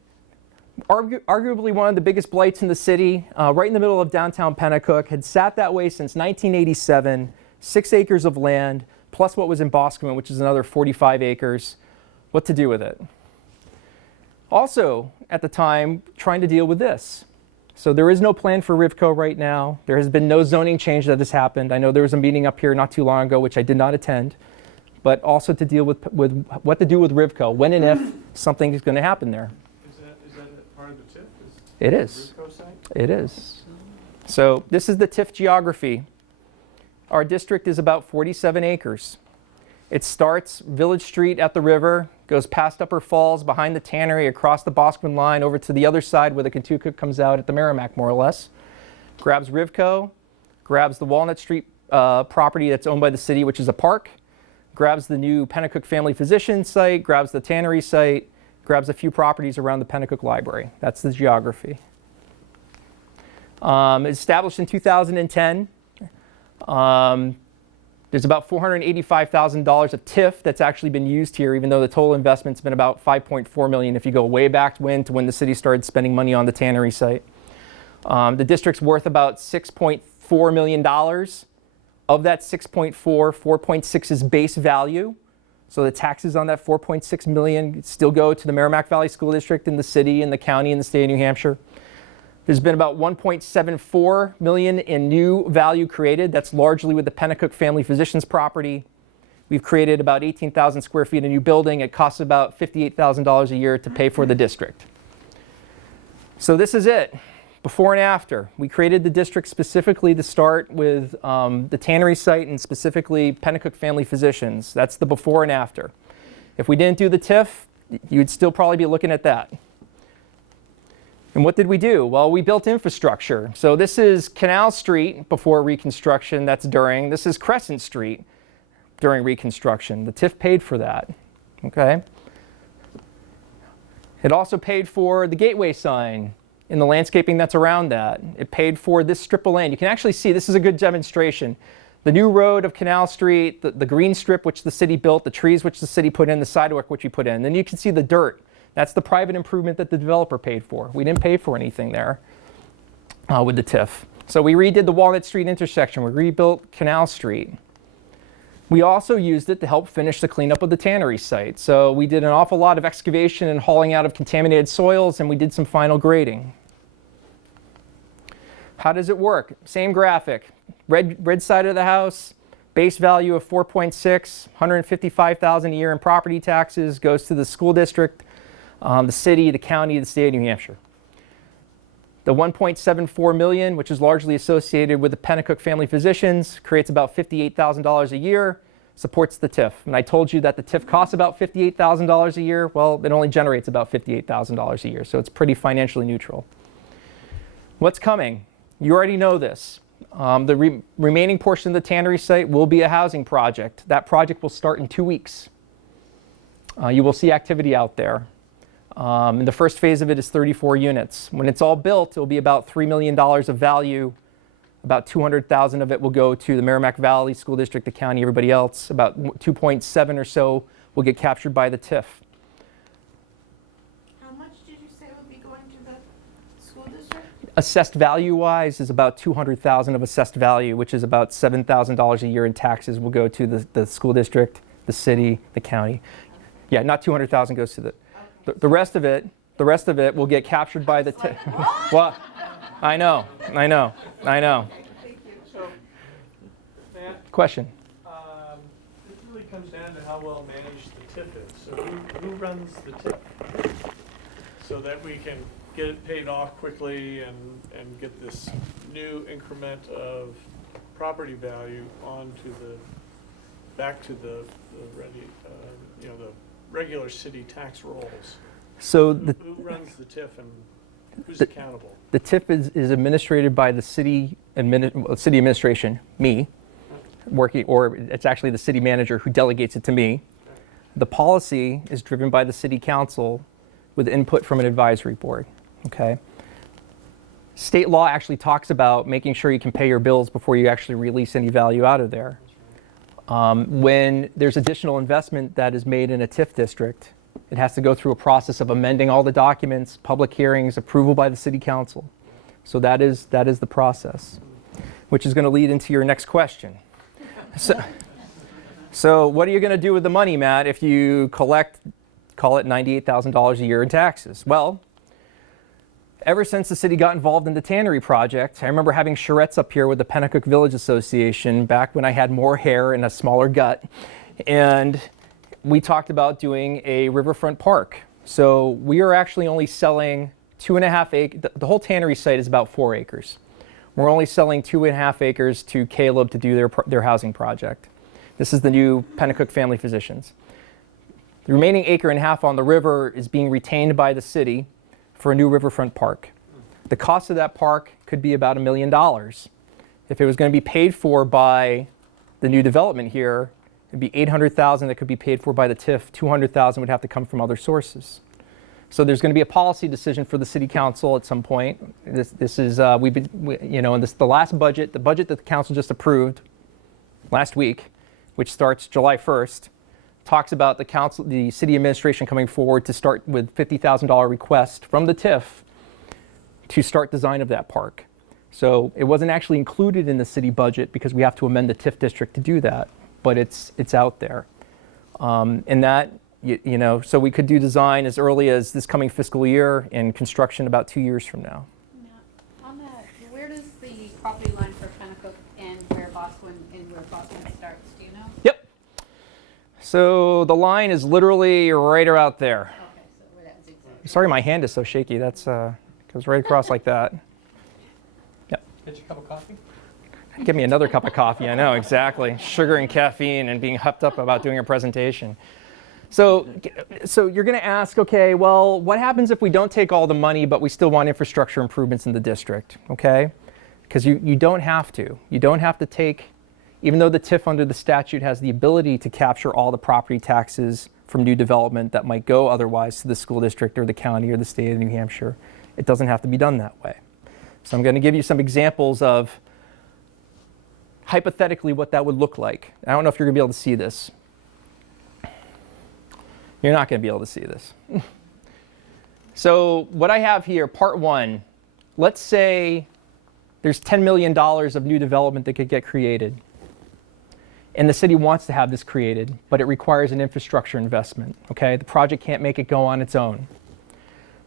arguably one of the biggest blights in the city, right in the middle of downtown Penacook, had sat that way since 1987, 6 acres of land, plus what was in Boscombe, which is another 45 acres. What to do with it? Also, at the time, trying to deal with this. So there is no plan for Rivco right now. There has been no zoning change that has happened. I know there was a meeting up here not too long ago, which I did not attend, but also to deal with what to do with Rivco, when and if something is going to happen there. Is that part of the TIF? It is. Rivco site? It is. So this is the TIF geography. Our district is about 47 acres. It starts Village Street at the river, goes past Upper Falls, behind the tannery, across the Boscombe line, over to the other side where the Kentucky comes out at the Merrimack, more or less. Grabs Rivco, grabs the Walnut Street property that's owned by the city, which is a park, grabs the new Penacook Family Physician site, grabs the tannery site, grabs a few properties around the Penacook Library. That's the geography. Established in 2010. There's about $485,000 of TIF that's actually been used here, even though the total investment's been about $5.4 million if you go way back to when the city started spending money on the tannery site. The district's worth about $6.4 million. Of that 6.4, 4.6 is base value. So the taxes on that 4.6 million still go to the Merrimack Valley School District and the city and the county and the state of New Hampshire. There's been about 1.74 million in new value created. That's largely with the Penacook Family Physicians property. We've created about 18,000 square feet of new building. It costs about $58,000 a year to pay for the district. So this is it, before and after. We created the district specifically to start with the tannery site and specifically Penacook Family Physicians. That's the before and after. If we didn't do the TIF, you'd still probably be looking at that. And what did we do? Well, we built infrastructure. So this is Canal Street before reconstruction, that's during. This is Crescent Street during reconstruction. The TIF paid for that, okay? It also paid for the gateway sign and the landscaping that's around that. It paid for this strip of land. You can actually see, this is a good demonstration. The new road of Canal Street, the green strip which the city built, the trees which the city put in, the sidewalk which we put in. Then you can see the dirt. That's the private improvement that the developer paid for. We didn't pay for anything there with the TIF. So we redid the Walnut Street intersection. We rebuilt Canal Street. We also used it to help finish the cleanup of the tannery site. So we did an awful lot of excavation and hauling out of contaminated soils, and we did some final grading. How does it work? Same graphic. Red side of the house, base value of 4.6, $155,000 a year in property taxes, goes to the school district, the city, the county, the state of New Hampshire. The $1.74 million, which is largely associated with the Penacook family physicians, creates about $58,000 a year, supports the TIF. And I told you that the TIF costs about $58,000 a year. Well, it only generates about $58,000 a year, so it's pretty financially neutral. What's coming? You already know this. The remaining portion of the tannery site will be a housing project. That project will start in 2 weeks. You will see activity out there. The first phase of it is 34 units. When it's all built, it'll be about $3 million of value. About $200,000 of it will go to the Merrimack Valley School District, the county, everybody else. About 2.7 or so will get captured by the TIF. How much did you say would be going to the school district? Assessed value-wise is about $200,000 of assessed value, which is about $7,000 a year in taxes will go to the school district, the city, the county. Yeah, not $200,000 goes to the rest of it. The rest of it will get captured by the TIF. Well, I know. So, Matt, Question. this really comes down to how well managed the TIF is. So who runs the TIF? So that we can get it paid off quickly and get this new increment of property value back to the regular city tax rolls. So Who runs the TIF and who's accountable? the TIF is administrated by the city administration, me, or it's actually the city manager who delegates it to me. The policy is driven by the city council with input from an advisory board, okay? State law actually talks about making sure you can pay your bills before you actually release any value out of there. When there's additional investment that is made in a TIF district, it has to go through a process of amending all the documents, public hearings, approval by the city council. So that is the process, which is going to lead into your next question. So what are you going to do with the money, Matt, if you collect, call it $98,000 a year in taxes? Well, ever since the city got involved in the tannery project, I remember having charrettes up here with the Penacook Village Association back when I had more hair and a smaller gut. And we talked about doing a riverfront park. So we are actually only selling 2.5 acres. The whole tannery site is about 4 acres. We're only selling 2.5 acres to Caleb to do their housing project. This is the new Penacook family physicians. The remaining 1.5 acres on the river is being retained by the city for a new riverfront park. The cost of that park could be about $1 million. If it was going to be paid for by the new development here, it'd be $800,000 that could be paid for by the TIF. $200,000 would have to come from other sources. So there's going to be a policy decision for the city council at some point. This is the last budget, the budget that the council just approved last week, which starts July 1st, talks about the city administration coming forward to start with $50,000 request from the TIF to start design of that park. So it wasn't actually included in the city budget because we have to amend the TIF district to do that, but it's out there. And that, so we could do design as early as this coming fiscal year and construction about 2 years from now. Now, on that, where does the property line for Penacook end where Bosquen starts? Do you know? Yep. So the line is literally right about there. Okay, so where that zigzag. Sorry, my hand is so shaky. That's goes right across like that. Yep. Get your cup of coffee? Give me another cup of coffee. I know, exactly. Sugar and caffeine and being huffed up about doing a presentation. So you're going to ask, okay, well, what happens if we don't take all the money, but we still want infrastructure improvements in the district, okay? Because you don't have to. You don't have to take, even though the TIF under the statute has the ability to capture all the property taxes from new development that might go otherwise to the school district or the county or the state of New Hampshire, it doesn't have to be done that way. So I'm going to give you some examples of hypothetically what that would look like. I don't know if you're going to be able to see this. You're not going to be able to see this. So what I have here, part one, let's say there's $10 million of new development that could get created. And the city wants to have this created, but it requires an infrastructure investment, okay? The project can't make it go on its own.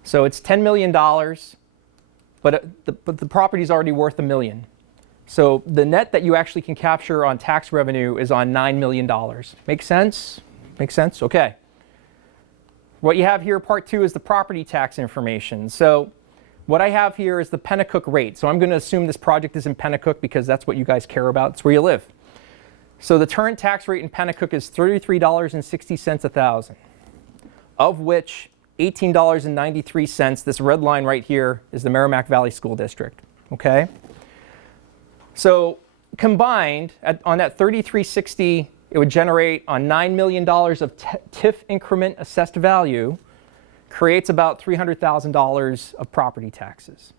So it's $10 million, but the property's already worth $1 million. So the net that you actually can capture on tax revenue is on $9 million. Make sense? Make sense? Okay. What you have here, part two, is the property tax information. So what I have here is the Penacook rate. So I'm going to assume this project is in Penacook because that's what you guys care about. It's where you live. So the current tax rate in Penacook is $33.60 a thousand, of which $18.93, this red line right here, is the Merrimack Valley School District, okay? So combined, on that $33.60, it would generate on $9 million of TIF increment assessed value, creates about $300,000 of property taxes.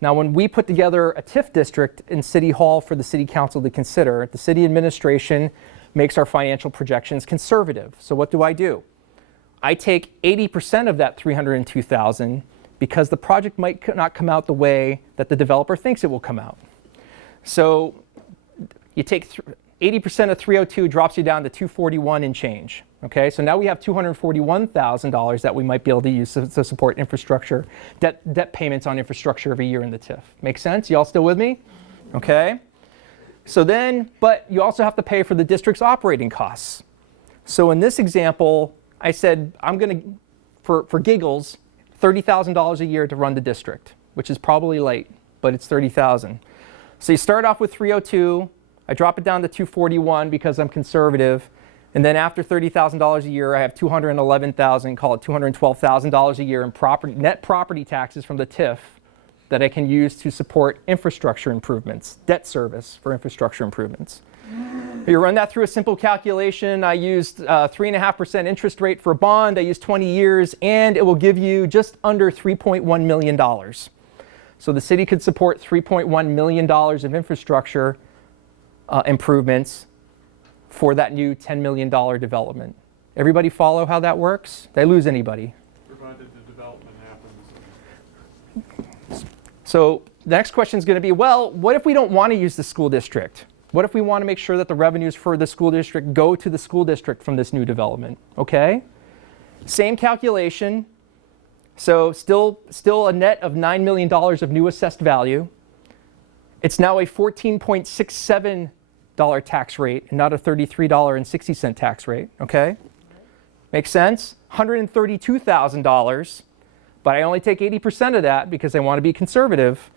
Now, when we put together a TIF district in City Hall for the City Council to consider, the city administration makes our financial projections conservative. So what do? I take 80% of that $302,000 because the project might not come out the way that the developer thinks it will come out. So you take 80% of 302 drops you down to 241 and change. Okay, so now we have $241,000 that we might be able to use to support infrastructure, debt payments on infrastructure every year in the TIF. Make sense? Y'all still with me? Okay. So then, but you also have to pay for the district's operating costs. So in this example, I said I'm going to, for giggles, $30,000 a year to run the district, which is probably light, but it's $30,000. So you start off with 302. I drop it down to 241 because I'm conservative. And then after $30,000 a year, I have $211,000, call it $212,000 a year in net property taxes from the TIF that I can use to support infrastructure improvements, debt service for infrastructure improvements. You run that through a simple calculation. I used 3.5% interest rate for a bond. I used 20 years, and it will give you just under $3.1 million. So the city could support $3.1 million of infrastructure improvements for that new $10 million development. Everybody follow how that works? Did I lose anybody? Provided the development happens. So the next question is going to be, well, what if we don't want to use the school district? What if we want to make sure that the revenues for the school district go to the school district from this new development? Okay. Same calculation. So still a net of $9 million of new assessed value. It's now a $14.67 tax rate and not a $33.60 tax rate, okay? Makes sense? $132,000, but I only take 80% of that because I want to be conservative.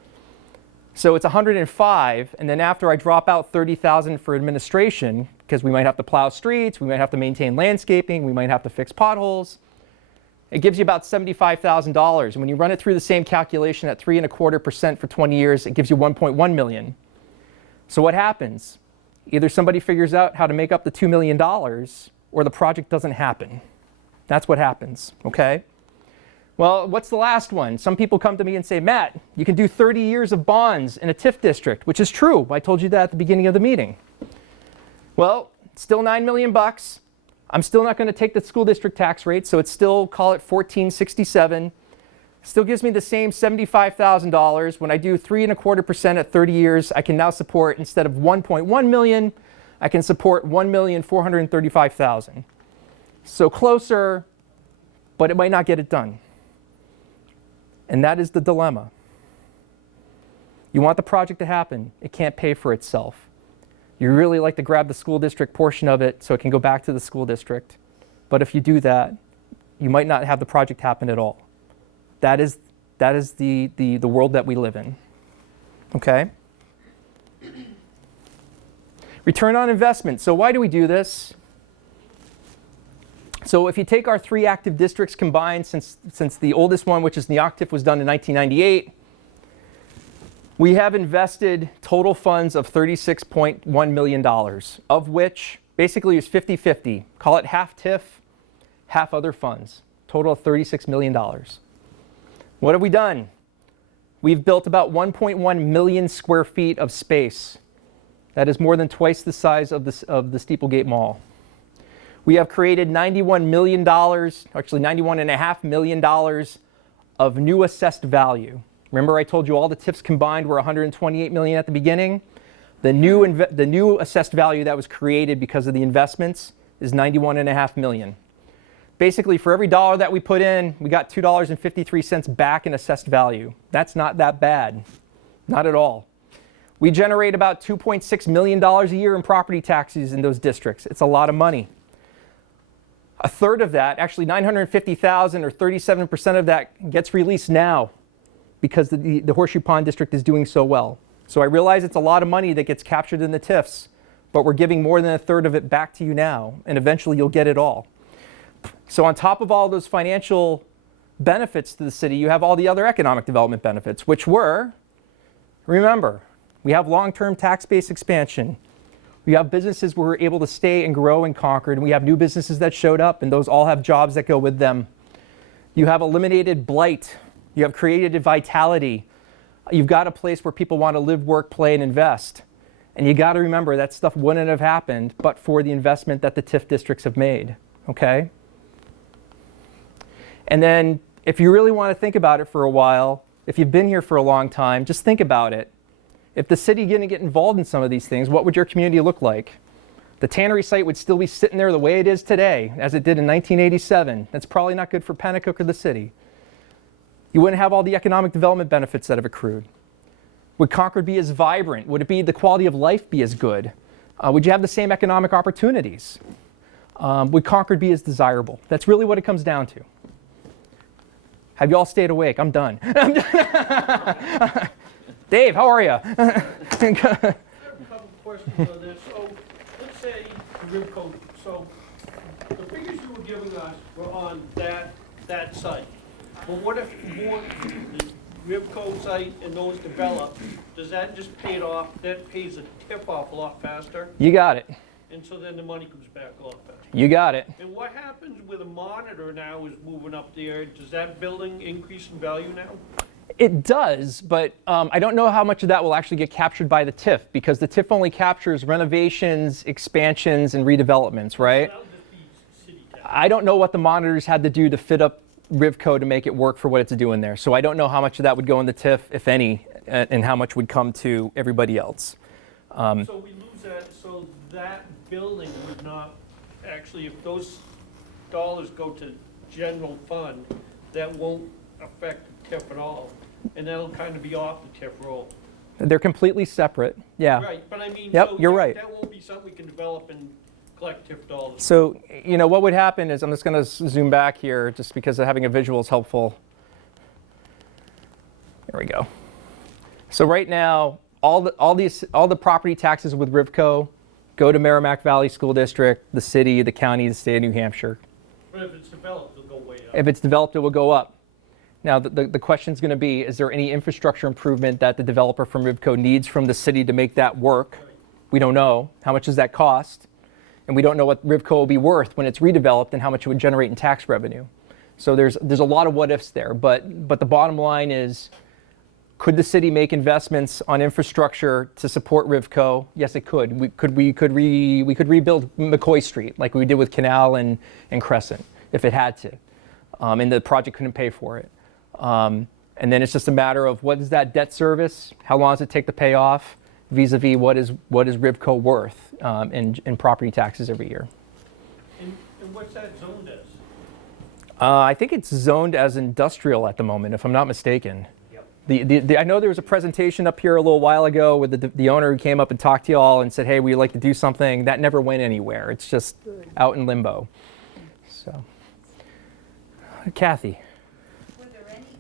So it's $105,000, and then after I drop out $30,000 for administration, because we might have to plow streets, we might have to maintain landscaping, we might have to fix potholes, it gives you about $75,000. And when you run it through the same calculation at 3.25% for 20 years, it gives you $1.1 million. So what happens? Either somebody figures out how to make up the $2 million or the project doesn't happen. That's what happens, okay? Well, what's the last one? Some people come to me and say, Matt, you can do 30 years of bonds in a TIF district, which is true. I told you that at the beginning of the meeting. Well, still $9 million. I'm still not going to take the school district tax rate, so it's still, call it $14.67. Still gives me the same $75,000. When I do 3.25% at 30 years, I can now support, instead of $1.1 million, I can support $1,435,000. So closer, but it might not get it done. And that is the dilemma. You want the project to happen. It can't pay for itself. You really like to grab the school district portion of it so it can go back to the school district. But if you do that, you might not have the project happen at all. That is the world that we live in. Okay? Return on investment. So why do we do this? So if you take our 3 active districts combined since the oldest one, which is NEOCTIF, was done in 1998, we have invested total funds of $36.1 million, of which basically is 50-50. Call it half TIF, half other funds. Total of $36 million. What have we done? We've built about 1.1 million square feet of space. That is more than twice the size of the Steeplegate Mall. We have created $91 million, actually $91.5 million of new assessed value. Remember I told you all the TIFs combined were $128 million at the beginning? The new assessed value that was created because of the investments is $91.5 million. Basically, for every dollar that we put in, we got $2.53 back in assessed value. That's not that bad, not at all. We generate about $2.6 million a year in property taxes in those districts. It's a lot of money. A third of that, actually $950,000 or 37% of that gets released now because the Horseshoe Pond District is doing so well. So I realize it's a lot of money that gets captured in the TIFs, but we're giving more than a third of it back to you now, and eventually you'll get it all. So on top of all those financial benefits to the city, you have all the other economic development benefits, which were, remember, we have long-term tax base expansion. We have businesses who were able to stay and grow in Concord, and we have new businesses that showed up, and those all have jobs that go with them. You have eliminated blight. You have created vitality. You've got a place where people want to live, work, play, and invest. And you got to remember that stuff wouldn't have happened but for the investment that the TIF districts have made, okay? And then if you really want to think about it for a while, if you've been here for a long time, just think about it. If the city didn't get involved in some of these things, what would your community look like? The tannery site would still be sitting there the way it is today, as it did in 1987. That's probably not good for Penacook or the city. You wouldn't have all the economic development benefits that have accrued. Would Concord be as vibrant? Would it be the quality of life be as good? Would you have the same economic opportunities? Would Concord be as desirable? That's really what it comes down to. Have you all stayed awake? I'm done. Dave, how are you? I have a couple questions on this. So, let's say the Ribco, so the figures you were giving us were on that site. But what if more the Ribco site and those develop, does that just pay it off? That pays the TIF off a lot faster? You got it. And so then the money comes back a lot faster. You got it. And what happens with a monitor now is moving up there? Does that building increase in value now? It does, but I don't know how much of that will actually get captured by the TIF, because the TIF only captures renovations, expansions, and redevelopments, right? So that'll just be city tax. I don't know what the monitors had to do to fit up Rivco to make it work for what it's doing there. So I don't know how much of that would go in the TIF, if any, and how much would come to everybody else. So we lose that, so that building would not, actually, if those dollars go to general fund, that won't affect the TIF at all, and that'll kind of be off the TIF roll. They're completely separate, yeah. Right, but I mean, Yep, so you're that- right. that won't be something we can develop and collect TIF dollars. So, you know, what would happen is, I'm just going to zoom back here just because having a visual is helpful. There we go. So right now, all the property taxes with Rivco go to Merrimack Valley School District, the city, the county, the state of New Hampshire. But if it's developed, it'll go way up. If it's developed, it will go up. Now, the question is going to be, is there any infrastructure improvement that the developer from Rivco needs from the city to make that work? We don't know. How much does that cost? And we don't know what Rivco will be worth when it's redeveloped and how much it would generate in tax revenue. So there's a lot of what ifs there. But the bottom line is, could the city make investments on infrastructure to support Rivco? Yes, it could. We could rebuild McCoy Street like we did with Canal and Crescent if it had to, and the project couldn't pay for it. And then it's just a matter of, what is that debt service? How long does it take to pay off? Vis-a-vis what is Rivco worth in property taxes every year? And what's that zoned as? I think it's zoned as industrial at the moment, if I'm not mistaken. I know there was a presentation up here a little while ago with the owner who came up and talked to you all and said, hey, we'd like to do something. That never went anywhere. It's just out in limbo. So, Kathy. Were there any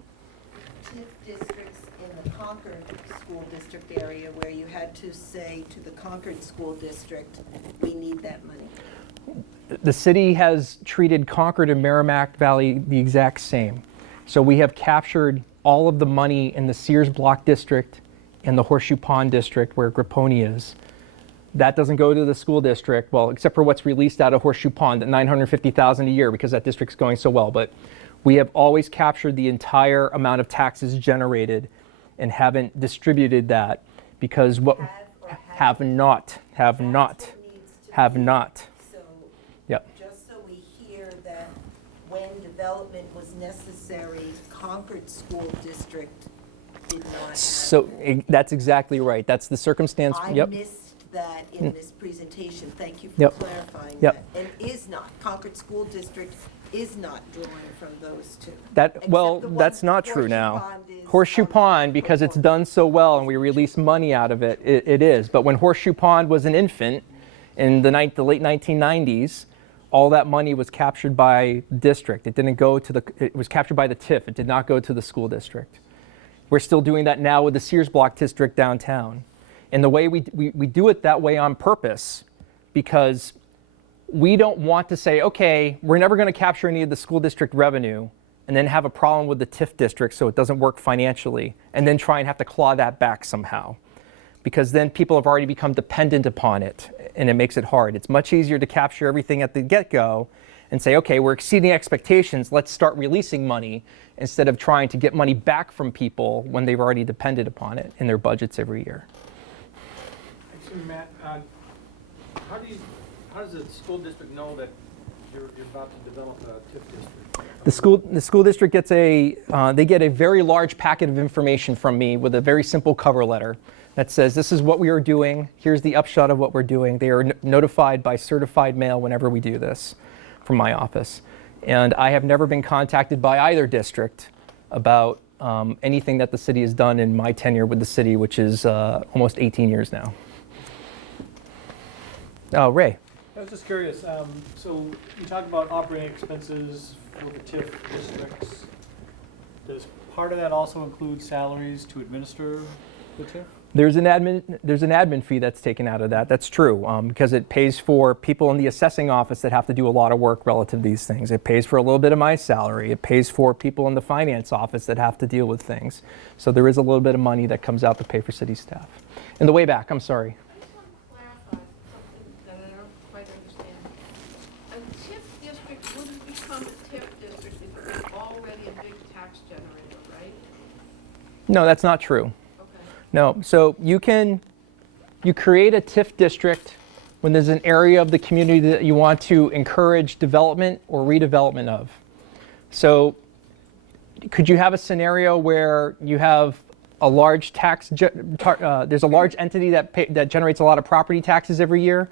TIF districts in the Concord School District area where you had to say to the Concord School District, we need that money? the city has treated Concord and Merrimack Valley the exact same. So we have captured all of the money in the Sears Block District and the Horseshoe Pond District where Grapponi is. That doesn't go to the school district, well, except for what's released out of Horseshoe Pond at $950,000 a year because that district's going so well. But we have always captured the entire amount of taxes generated and haven't distributed that because what have not. That's what needs to Have be. not. So, Yep. just so we hear that when development was necessary, Concord School District did not have. So that's exactly right. That's the circumstance. I Yep. missed that in this presentation. Thank you for Yep. clarifying Yep. that. And is not, Concord School District is not drawing from those two. Well, Except the one that's not true Horseshoe now. Pond is Horseshoe on Pond, because it's performance. done so well and we release money out of it, it is. But when Horseshoe Pond was an infant in the late 1990s, all that money was captured by the district. It didn't go to it was captured by the TIF. It did not go to the school district. We're still doing that now with the Sears Block District downtown. And the way we do it that way on purpose, because we don't want to say, okay, we're never going to capture any of the school district revenue and then have a problem with the TIF district so it doesn't work financially, and then try and have to claw that back somehow. Because then people have already become dependent upon it, and it makes it hard. It's much easier to capture everything at the get-go and say, okay, we're exceeding expectations, let's start releasing money, instead of trying to get money back from people when they've already depended upon it in their budgets every year. Actually, Matt, how does the school district know that you're about to develop a TIF district? The school district gets they get a very large packet of information from me with a very simple cover letter that says this is what we are doing, here's the upshot of what we're doing. They are notified by certified mail whenever we do this from my office. And I have never been contacted by either district about anything that the city has done in my tenure with the city, which is almost 18 years now. Oh, Ray. I was just curious, so you talk about operating expenses for the TIF districts. Does part of that also include salaries to administer the TIF? There's an admin fee that's taken out of that. That's true, because it pays for people in the assessing office that have to do a lot of work relative to these things. It pays for a little bit of my salary. It pays for people in the finance office that have to deal with things. So there is a little bit of money that comes out to pay for city staff. And the way back, I'm sorry. I just want to clarify something that I don't quite understand. A TIF district wouldn't become a TIF district if it was already a big tax generator, right? No, that's not true. Okay. No, so you create a TIF district when there's an area of the community that you want to encourage development or redevelopment of. So could you have a scenario where you have a large there's a large entity that generates a lot of property taxes every year,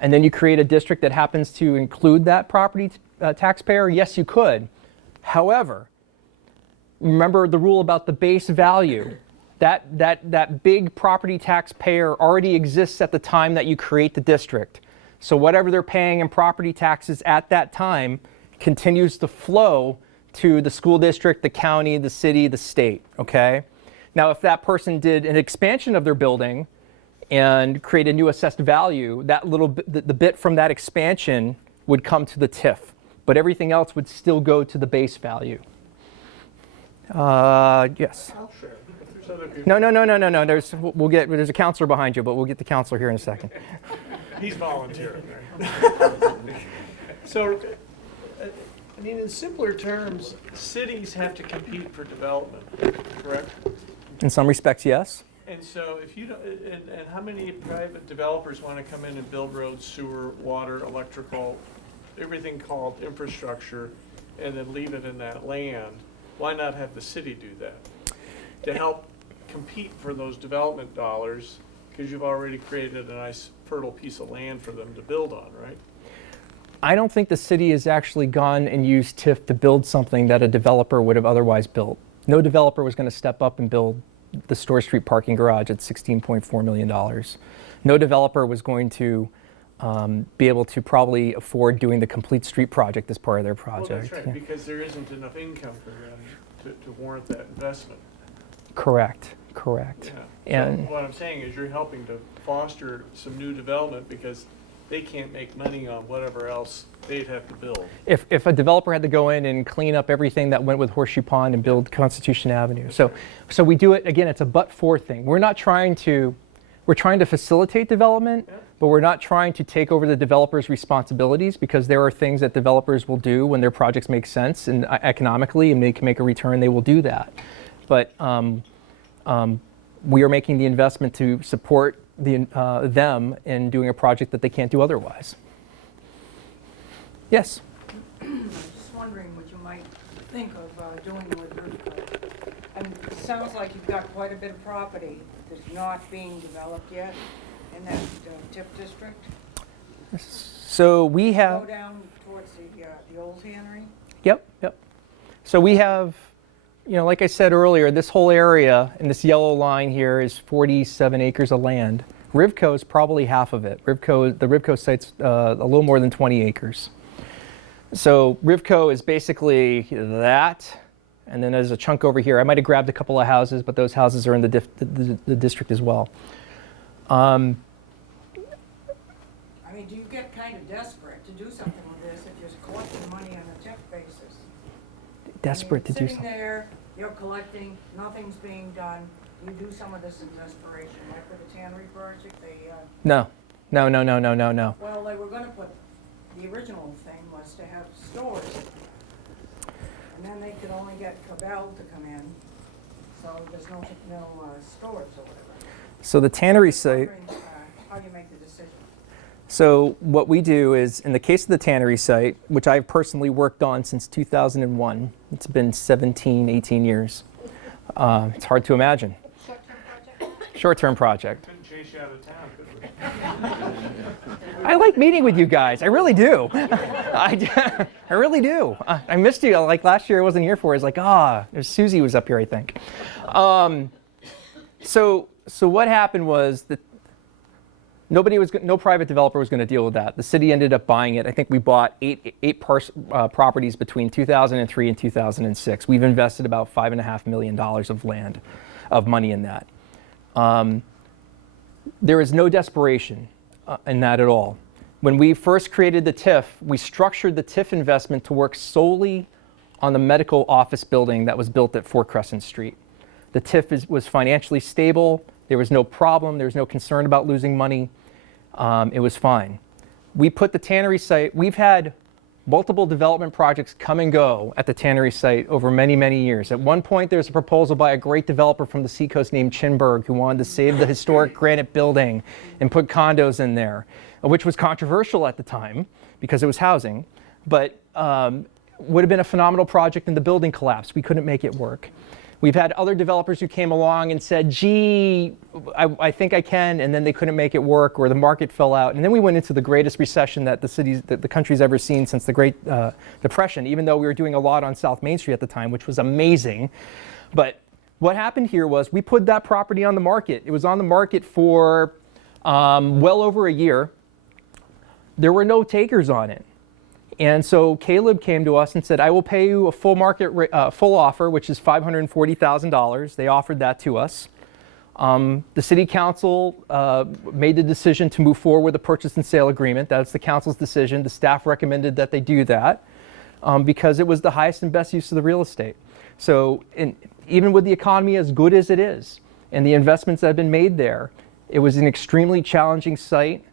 and then you create a district that happens to include that property taxpayer? Yes, you could. However, remember the rule about the base value. That big property taxpayer already exists at the time that you create the district. So whatever they're paying in property taxes at that time continues to flow to the school district, the county, the city, the state, okay? Now, if that person did an expansion of their building and create a new assessed value, that little bit, the bit from that expansion would come to the TIF, but everything else would still go to the base value. Yes. No. There's a counselor behind you, but we'll get the counselor here in a second. He's volunteering, right? So, I mean, in simpler terms, cities have to compete for development, correct? In some respects, yes. And so if you don't, and how many private developers want to come in and build roads, sewer, water, electrical, everything called infrastructure, and then leave it in that land? Why not have the city do that? To help compete for those development dollars, because you've already created a nice fertile piece of land for them to build on, right? I don't think the city has actually gone and used TIF to build something that a developer would have otherwise built. No developer was going to step up and build the Store Street parking garage at $16.4 million. No developer was going to be able to probably afford doing the complete street project as part of their project. Well, that's right, Yeah. because there isn't enough income for them to warrant that investment. Correct. Yeah. And So what I'm saying is you're helping to foster some new development because they can't make money on whatever else they'd have to build. If a developer had to go in and clean up everything that went with Horseshoe Pond and build Constitution Avenue. So we do it, again, it's a but-for thing. We're trying to facilitate development, but we're not trying to take over the developer's responsibilities, because there are things that developers will do when their projects make sense and economically and they can make a return, they will do that. But we are making the investment to support them in doing a project that they can't do otherwise. Yes? I'm just wondering what you might think of doing with Rivco. And it sounds like you've got quite a bit of property that's not being developed yet in that TIF district. So we have... Go down towards the old tannery. Yep. So we have, like I said earlier, this whole area and this yellow line here is 47 acres of land. Rivco is probably half of it. The Rivco site's a little more than 20 acres. So Rivco is basically that, and then there's a chunk over here. I might have grabbed a couple of houses, but those houses are in the district as well. I mean, do you get kind of desperate to do something with this if you're collecting money on a TIF basis? Desperate to do something. Sitting there, you're collecting, nothing's being done. You do some of this in desperation, like with the tannery project, No. well, they were gonna put, the original thing was to have STORRS. And then they could only get Cabell to come in, so there's no STORRS or whatever. So the tannery site... How do you make the decision? So what we do is, in the case of the tannery site, which I've personally worked on since 2001, it's been 17, 18 years. It's hard to imagine. Short-term project. Couldn't chase you out of town, could we? I like meeting with you guys. I really do. I really do. I missed you. Like last year I wasn't here for it. It's like, Susie was up here, I think. So what happened was that no private developer was going to deal with that. The city ended up buying it. I think we bought eight properties between 2003 and 2006. We've invested about $5.5 million of money in that. There is no desperation in that at all. When we first created the TIF, we structured the TIF investment to work solely on the medical office building that was built at 4 Crescent Street. The TIF was financially stable. There was no problem. There was no concern about losing money. It was fine. We put the tannery site, we've had multiple development projects come and go at the tannery site over many, many years. At one point, there was a proposal by a great developer from the seacoast named Chinburg who wanted to save the historic granite building and put condos in there, which was controversial at the time because it was housing, but would have been a phenomenal project, and the building collapsed. We couldn't make it work. We've had other developers who came along and said, gee, I think I can, and then they couldn't make it work, or the market fell out. And then we went into the greatest recession that the country's ever seen since the Great Depression, even though we were doing a lot on South Main Street at the time, which was amazing. But what happened here was we put that property on the market. It was on the market for well over a year. There were no takers on it. And so Caleb came to us and said, I will pay you a full offer, which is $540,000. They offered that to us. The city council made the decision to move forward with a purchase and sale agreement. That's the council's decision. The staff recommended that they do that because it was the highest and best use of the real estate. So even with the economy as good as it is and the investments that have been made there, it was an extremely challenging site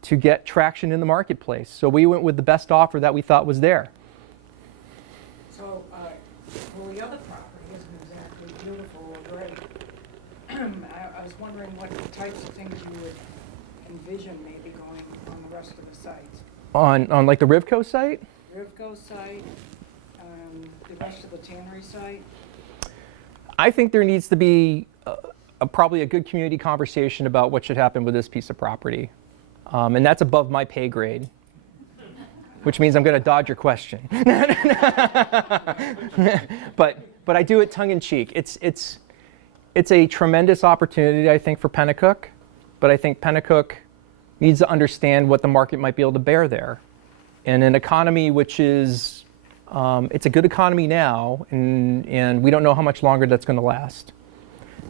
to get traction in the marketplace. So we went with the best offer that we thought was there. So, well, the other property isn't exactly beautiful or great. I was wondering what types of things you would envision maybe going on the rest of the sites. On like the Rivco site? Rivco site, the rest of the tannery site. I think there needs to be probably a good community conversation about what should happen with this piece of property. And that's above my pay grade, which means I'm going to dodge your question. But I do it tongue in cheek. It's a tremendous opportunity, I think, for Penacook. But I think Penacook needs to understand what the market might be able to bear there. In an economy which is, it's a good economy now, and we don't know how much longer that's going to last.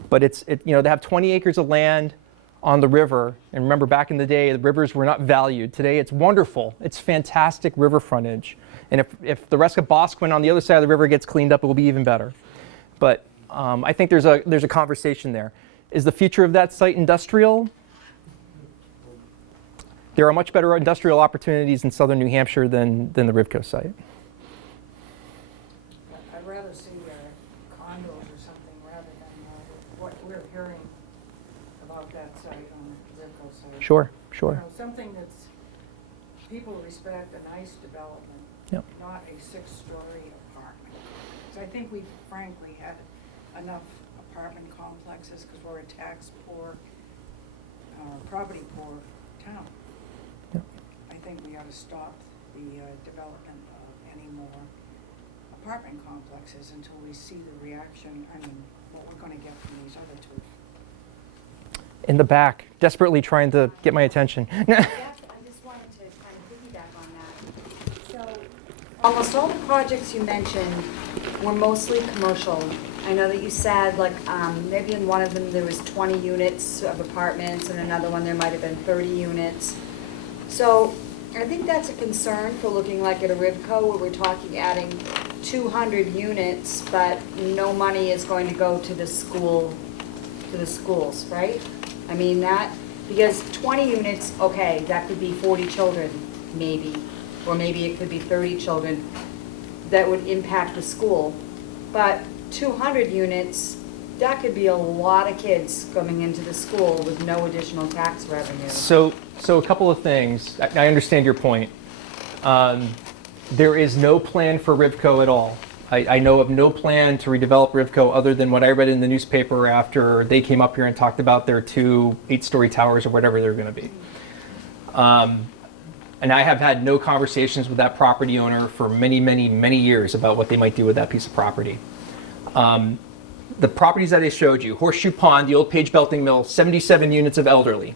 But they have 20 acres of land on the river. And remember, back in the day, the rivers were not valued. Today, it's wonderful. It's fantastic river frontage. And if the rest of Bosquen on the other side of the river gets cleaned up, it will be even better. But I think there's a conversation there. Is the future of that site industrial? There are much better industrial opportunities in southern New Hampshire than the Rivco site. I'd rather see condos or something rather than what we're hearing about that site on the Rivco site. Sure, You sure. know, something that's, people respect, a nice development, Yep. not a 6-story apartment. So I think we've frankly had enough apartment complexes because we're a tax-poor, property-poor town. Yep. I think we ought to stop the development of any more apartment complexes until we see the reaction, what we're gonna get from these other two. In the back, desperately trying to get my attention. I just wanted to kind of piggyback on that. So, almost all the projects you mentioned were mostly commercial. I know that you said, like, maybe in one of them there was 20 units of apartments, and another one there might have been 30 units. So, I think that's a concern for looking like at a Rivco, where we're talking adding 200 units, but no money is going to go to the school, to the schools, right? I mean, that, because 20 units, okay, that could be 40 children, maybe, or maybe it could be 30 children that would impact the school. But 200 units, that could be a lot of kids coming into the school with no additional tax revenue. So a couple of things. I understand your point. There is no plan for Rivco at all. I know of no plan to redevelop Rivco other than what I read in the newspaper after they came up here and talked about their 2 8-story towers or whatever they're going to be. And I have had no conversations with that property owner for many, many, many years about what they might do with that piece of property. The properties that I showed you, Horseshoe Pond, the old Page Belting Mill, 77 units of elderly.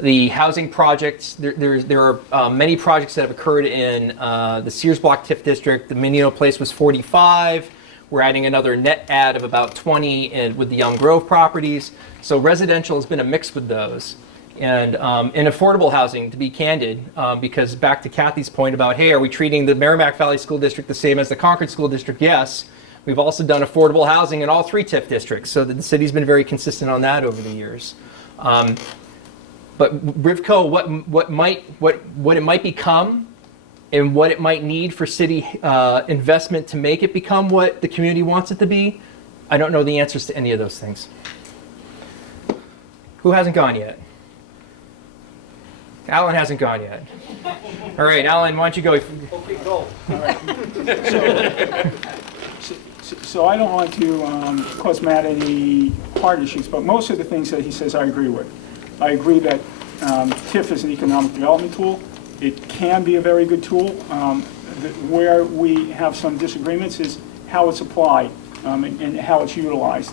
The housing projects, there are many projects that have occurred in the Sears Block TIF district. The Menino Place was 45. We're adding another net add of about 20 with the Young Grove properties. So residential has been a mix with those. And in affordable housing, to be candid, because back to Kathy's point about, hey, are we treating the Merrimack Valley School District the same as the Concord School District? Yes. We've also done affordable housing in all 3 TIF districts, so the city's been very consistent on that over the years. But Rivco, what it might become and what it might need for city investment to make it become what the community wants it to be, I don't know the answers to any of those things. Who hasn't gone yet? Alan hasn't gone yet. All right, Alan, why don't you go? Okay, go. So I don't want to cause Matt any hard issues, but most of the things that he says I agree with. I agree that TIF is an economic development tool. It can be a very good tool. Where we have some disagreements is how it's applied and how it's utilized.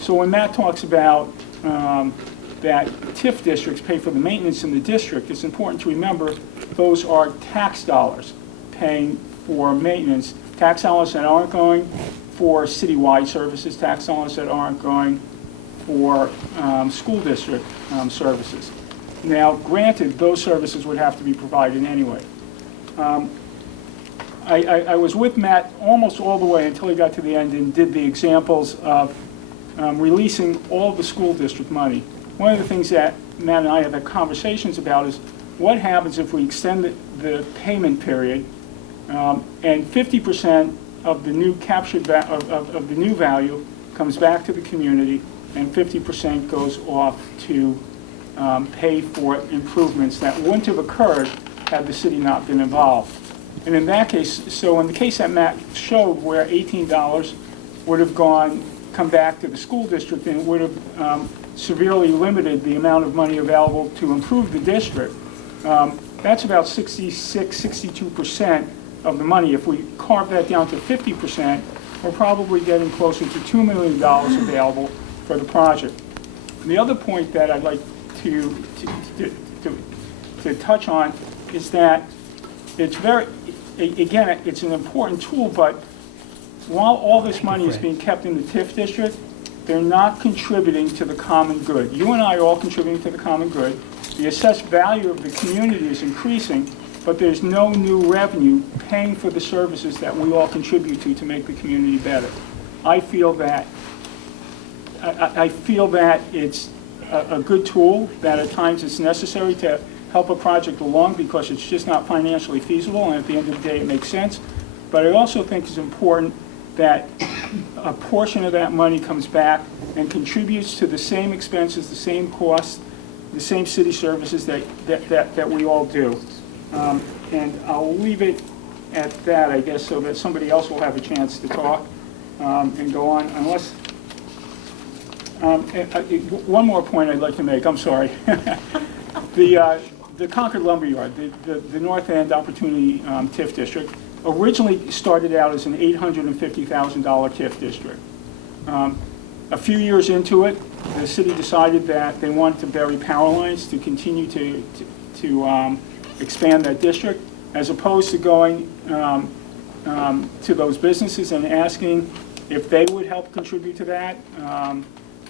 So when Matt talks about that TIF districts pay for the maintenance in the district, it's important to remember those are tax dollars paying for maintenance. Tax dollars that aren't going for citywide services, tax dollars that aren't going for school district services. Now, granted, those services would have to be provided anyway. I was with Matt almost all the way until he got to the end and did the examples of releasing all the school district money. One of the things that Matt and I have had conversations about is what happens if we extend the payment period and 50% of the new captured of the new value comes back to the community, and 50% goes off to pay for improvements that wouldn't have occurred had the city not been involved. And in that case, so in the case that Matt showed, where $18 would have come back to the school district, and it would have severely limited the amount of money available to improve the district, that's about 62% of the money. If we carve that down to 50%, we're probably getting closer to $2 million available for the project. And the other point that I'd like to touch on is that it's again, it's an important tool, but while all this money is being kept in the TIF district, they're not contributing to the common good. You and I are all contributing to the common good. The assessed value of the community is increasing, but there's no new revenue paying for the services that we all contribute to make the community better. I feel that it's a good tool, that at times it's necessary to help a project along because it's just not financially feasible, and at the end of the day it makes sense. But I also think it's important that a portion of that money comes back and contributes to the same expenses, the same costs, the same city services that we all do. And I'll leave it at that, I guess, so that somebody else will have a chance to talk and go on, unless... one more point I'd like to make, I'm sorry. The Concord Lumberyard, the North End Opportunity TIF District, originally started out as an $850,000 TIF district. A few years into it, the city decided that they wanted to bury power lines to continue to expand that district, as opposed to going to those businesses and asking if they would help contribute to that.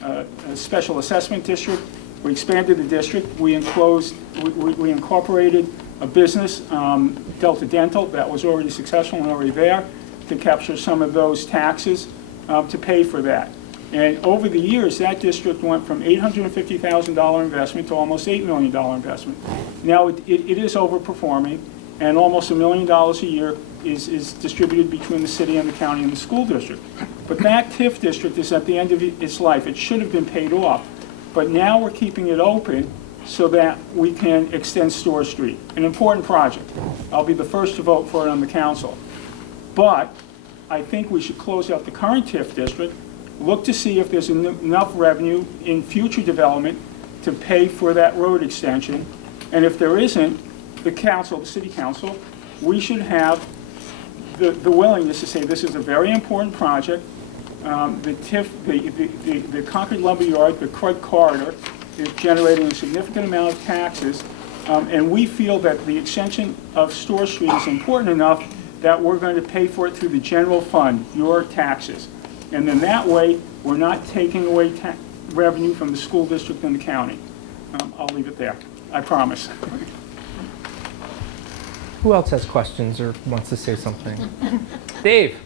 A special assessment district. We expanded the district. We incorporated a business, Delta Dental, that was already successful and already there, to capture some of those taxes to pay for that. And over the years, that district went from $850,000 investment to almost $8 million investment. Now it is overperforming, and almost $1 million a year is distributed between the city and the county and the school district. But that TIF district is at the end of its life. It should have been paid off. But now we're keeping it open so that we can extend Store Street, an important project. I'll be the first to vote for it on the council. But I think we should close out the current TIF district, look to see if there's enough revenue in future development to pay for that road extension. And if there isn't, the council, the city council, we should have the willingness to say this is a very important project. The TIF, the Concord Lumberyard, the Crud corridor is generating a significant amount of taxes, and we feel that the extension of Store Street is important enough that we're going to pay for it through the general fund, your taxes. And then that way, we're not taking away revenue from the school district and the county. I'll leave it there, I promise. Who else has questions or wants to say something? Dave?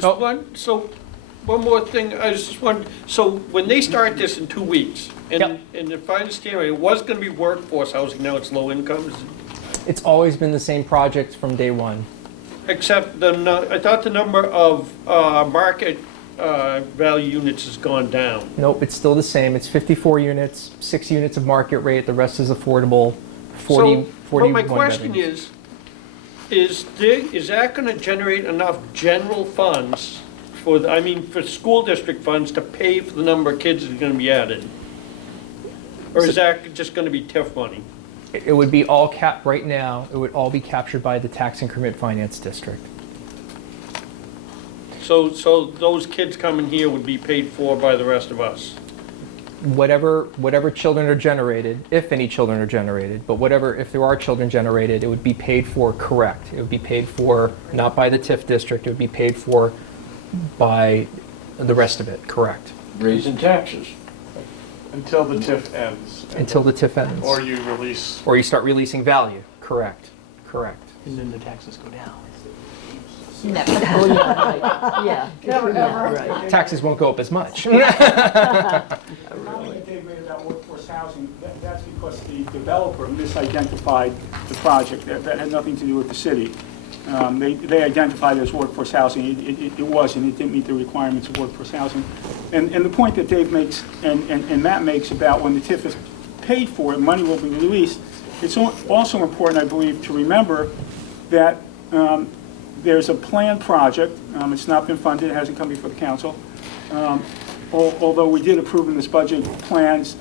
One more thing, I was just wondering, so when they start this in 2 weeks, and if I understand right, it was going to be workforce housing, now it's low income? It's always been the same project from day one. Except, I thought the number of market value units has gone down. Nope, it's still the same. It's 54 units, 6 units of market rate, the rest is affordable, 41 But my question is that going to generate enough general funds for school district funds to pay for the number of kids that are going to be added? Or is that just going to be TIF money? It would be all right now, it would all be captured by the Tax Increment Finance District. So those kids coming here would be paid for by the rest of us? Whatever children are generated, if any children are generated, but if there are children generated, it would be paid for correct. It would be paid for not by the TIF district, it would be paid for by the rest of it, correct. Raising taxes. Until the TIF ends. Until the TIF ends. Or you release. Or you start releasing value, correct. And then the taxes go down. Never. Oh, yeah, right. Yeah. Never, ever. Right. Taxes won't go up as much. The comment that Dave made about workforce housing, that's because the developer misidentified the project. That had nothing to do with the city. They identified it as workforce housing. It wasn't. It didn't meet the requirements of workforce housing. And the point that Dave makes and Matt makes about when the TIF is paid for, money will be released. It's also important, I believe, to remember that there's a planned project. It's not been funded. It hasn't come before the council. Although we did approve in this budget plans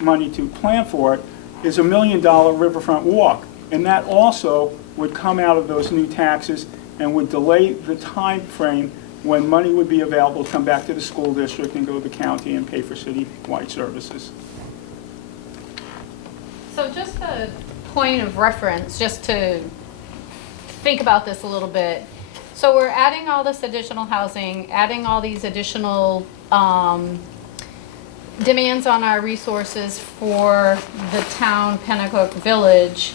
money to plan for it, is $1 million riverfront walk. And that also would come out of those new taxes and would delay the time frame when money would be available to come back to the school district and go to the county and pay for city-wide services. So just a point of reference, just to think about this a little bit. So we're adding all this additional housing, adding all these additional demands on our resources for the town Penacook Village,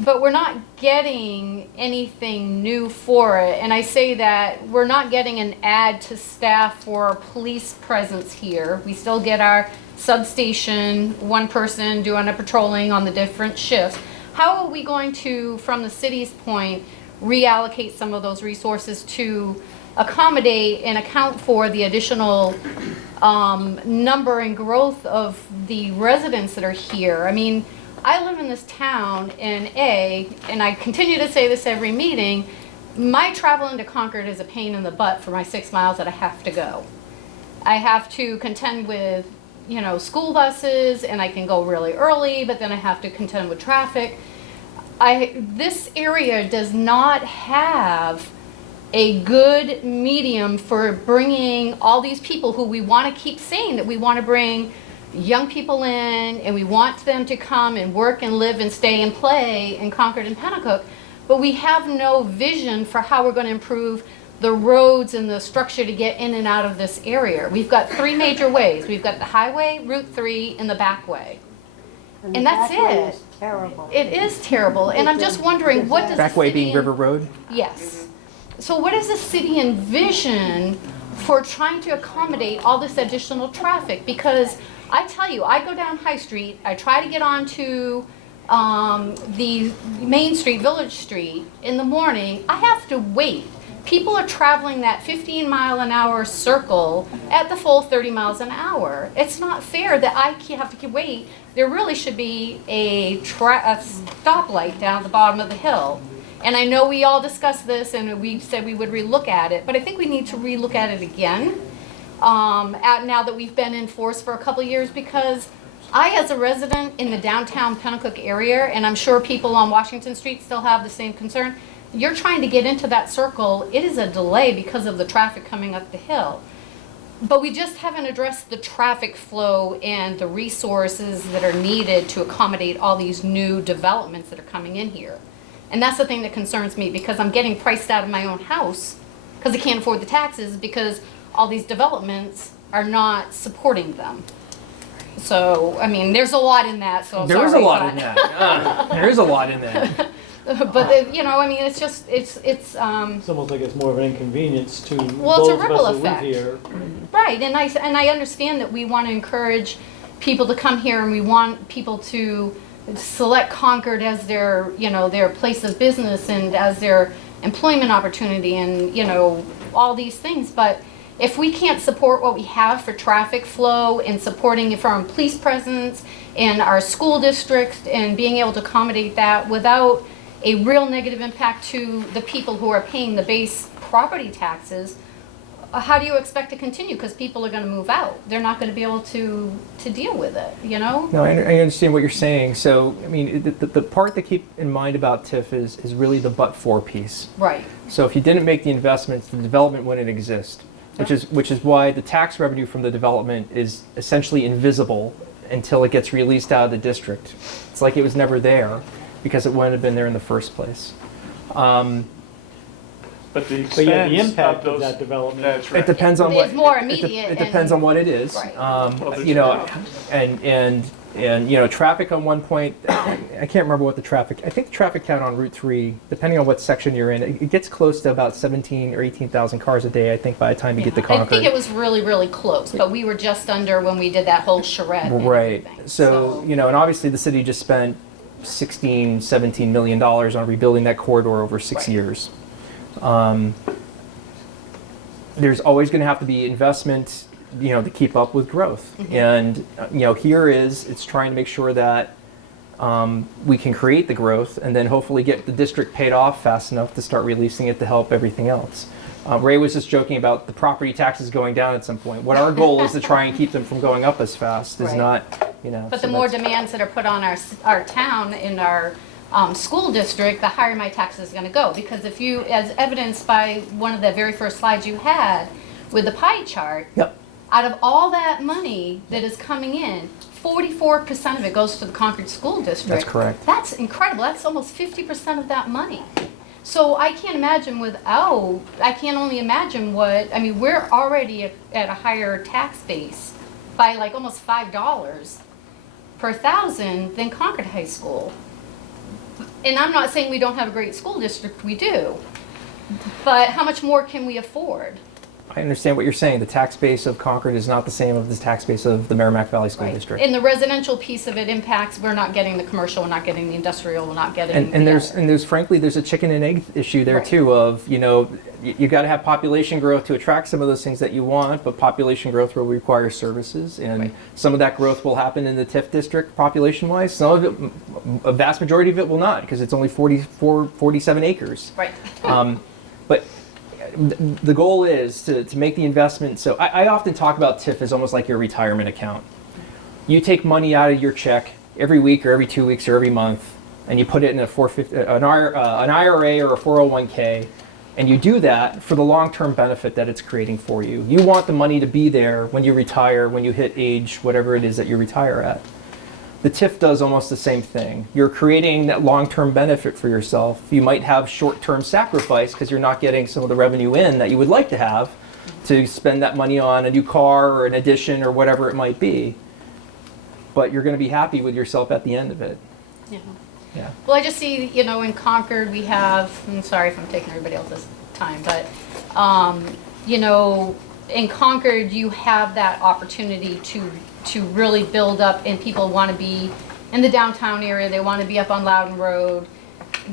but we're not getting anything new for it. And I say that we're not getting an add to staff for police presence here. We still get our substation, one person doing a patrolling on the different shifts. How are we going to, from the city's point, reallocate some of those resources to accommodate and account for the additional number and growth of the residents that are here? I mean, I live in this town, and I continue to say this every meeting, my travel into Concord is a pain in the butt for my 6 miles that I have to go. I have to contend with, you know, school buses, and I can go really early, but then I have to contend with traffic. This area does not have a good medium for bringing all these people who we want to keep saying that we want to bring young people in, and we want them to come and work and live and stay and play in Concord and Penacook, but we have no vision for how we're going to improve the roads and the structure to get in and out of this area. We've got 3 major ways. We've got the highway, Route 3, and the back way. And that's it. Is terrible. It is terrible, and I'm just wondering, what does the Back way city being River Road? Yes. So what does the city envision for trying to accommodate all this additional traffic? Because I tell you, I go down High Street, I try to get onto the Main Street, Village Street in the morning, I have to wait. People are traveling that 15-mile-an-hour circle at the full 30 miles an hour. It's not fair that I have to wait. There really should be a stoplight down at the bottom of the hill. And I know we all discussed this, and we said we would relook at it, but I think we need to relook at it again now that we've been in force for a couple of years, because I, as a resident in the downtown Penacook area, and I'm sure people on Washington Street still have the same concern, you're trying to get into that circle, it is a delay because of the traffic coming up the hill. But we just haven't addressed the traffic flow and the resources that are needed to accommodate all these new developments that are coming in here. And that's the thing that concerns me, because I'm getting priced out of my own house because I can't afford the taxes, because all these developments are not supporting them. So, I mean, there's a lot in that, so There is a lot in that. There is a lot in that. But, you know, I mean, it's just, it's It's almost like it's more of an inconvenience to Well, it's a those of ripple us that live effect. here. right, and I understand that we want to encourage people to come here, and we want people to select Concord as their, you know, their place of business and as their employment opportunity, and, you know, all these things. But if we can't support what we have for traffic flow and supporting it from police presence and our school districts and being able to accommodate that without a real negative impact to the people who are paying the base property taxes, how do you expect to continue? Because people are going to move out. They're not going to be able to deal with it, you know? No, I understand what you're saying. So, I mean, the part to keep in mind about TIF is really the but-for piece. Right. So if you didn't make the investments, the development wouldn't exist, which is why the tax revenue from the development is essentially invisible until it gets released out of the district. It's like it was never there because it wouldn't have been there in the first place. But the But yeah, the expense impact of of those, that development. that's right. It depends on what. It's more it de- immediate It depends and- on what it is. Right. You know, and you know, traffic on one point, I can't remember what the traffic, I think the traffic count on Route 3, depending on what section you're in, it gets close to about 17 or 18,000 cars a day, I think, by the time you get to I Concord. think it was really, really close, but we were just under when we did that whole charrette and Right. everything. So, you know, and obviously the city just spent $16-17 million on rebuilding that corridor over 6 Right. years. There's always going to have to be investment, you know, to keep up with growth. Mm-hmm. And, you know, it's trying to make sure that we can create the growth and then hopefully get the district paid off fast enough to start releasing it to help everything else. Ray was just joking about the property taxes going down at some point. What our goal is to try and keep them from going up as fast, is Right. not, you know. But so the more that's- demands that are put on our town and our school district, the higher my taxes is going to go. Because if you, as evidenced by one of the very first slides you had with the pie chart, Yep. out of all that money that is coming in, 44% of it goes to the Concord School District. That's correct. That's incredible. That's almost 50% of that money. So I can't imagine I can only imagine what, I mean, we're already at a higher tax base by like almost $5 per thousand than Concord High School. And I'm not saying we don't have a great school district, we do. But how much more can we afford? I understand what you're saying. The tax base of Concord is not the same as the tax base of the Merrimack Valley School District. And the residential piece of it impacts, we're not getting the commercial, we're not getting the industrial, we're not getting And the there's frankly, there's a chicken and egg issue there Right. too of, you got to have population growth to attract some of those things that you want, but population growth will require services, and Right. some of that growth will happen in the TIF district population-wise. Some of it, a vast majority of it will not, because it's only 47 acres. Right. But the goal is to make the investment. So I often talk about TIF as almost like your retirement account. You take money out of your check every week or every 2 weeks or every month, and you put it in an IRA or a 401k, and you do that for the long-term benefit that it's creating for you. You want the money to be there when you retire, when you hit age, whatever it is that you retire at. The TIF does almost the same thing. You're creating that long-term benefit for yourself. You might have short-term sacrifice because you're not getting some of the revenue in that you would like to have to spend that money on a new car or an addition or whatever it might be. But you're going to be happy with yourself at the end of it. Yeah. Yeah. Well, I just see, in Concord we have, I'm sorry if I'm taking everybody else's time, but, in Concord you have that opportunity to really build up, and people want to be in the downtown area, they want to be up on Loudon Road.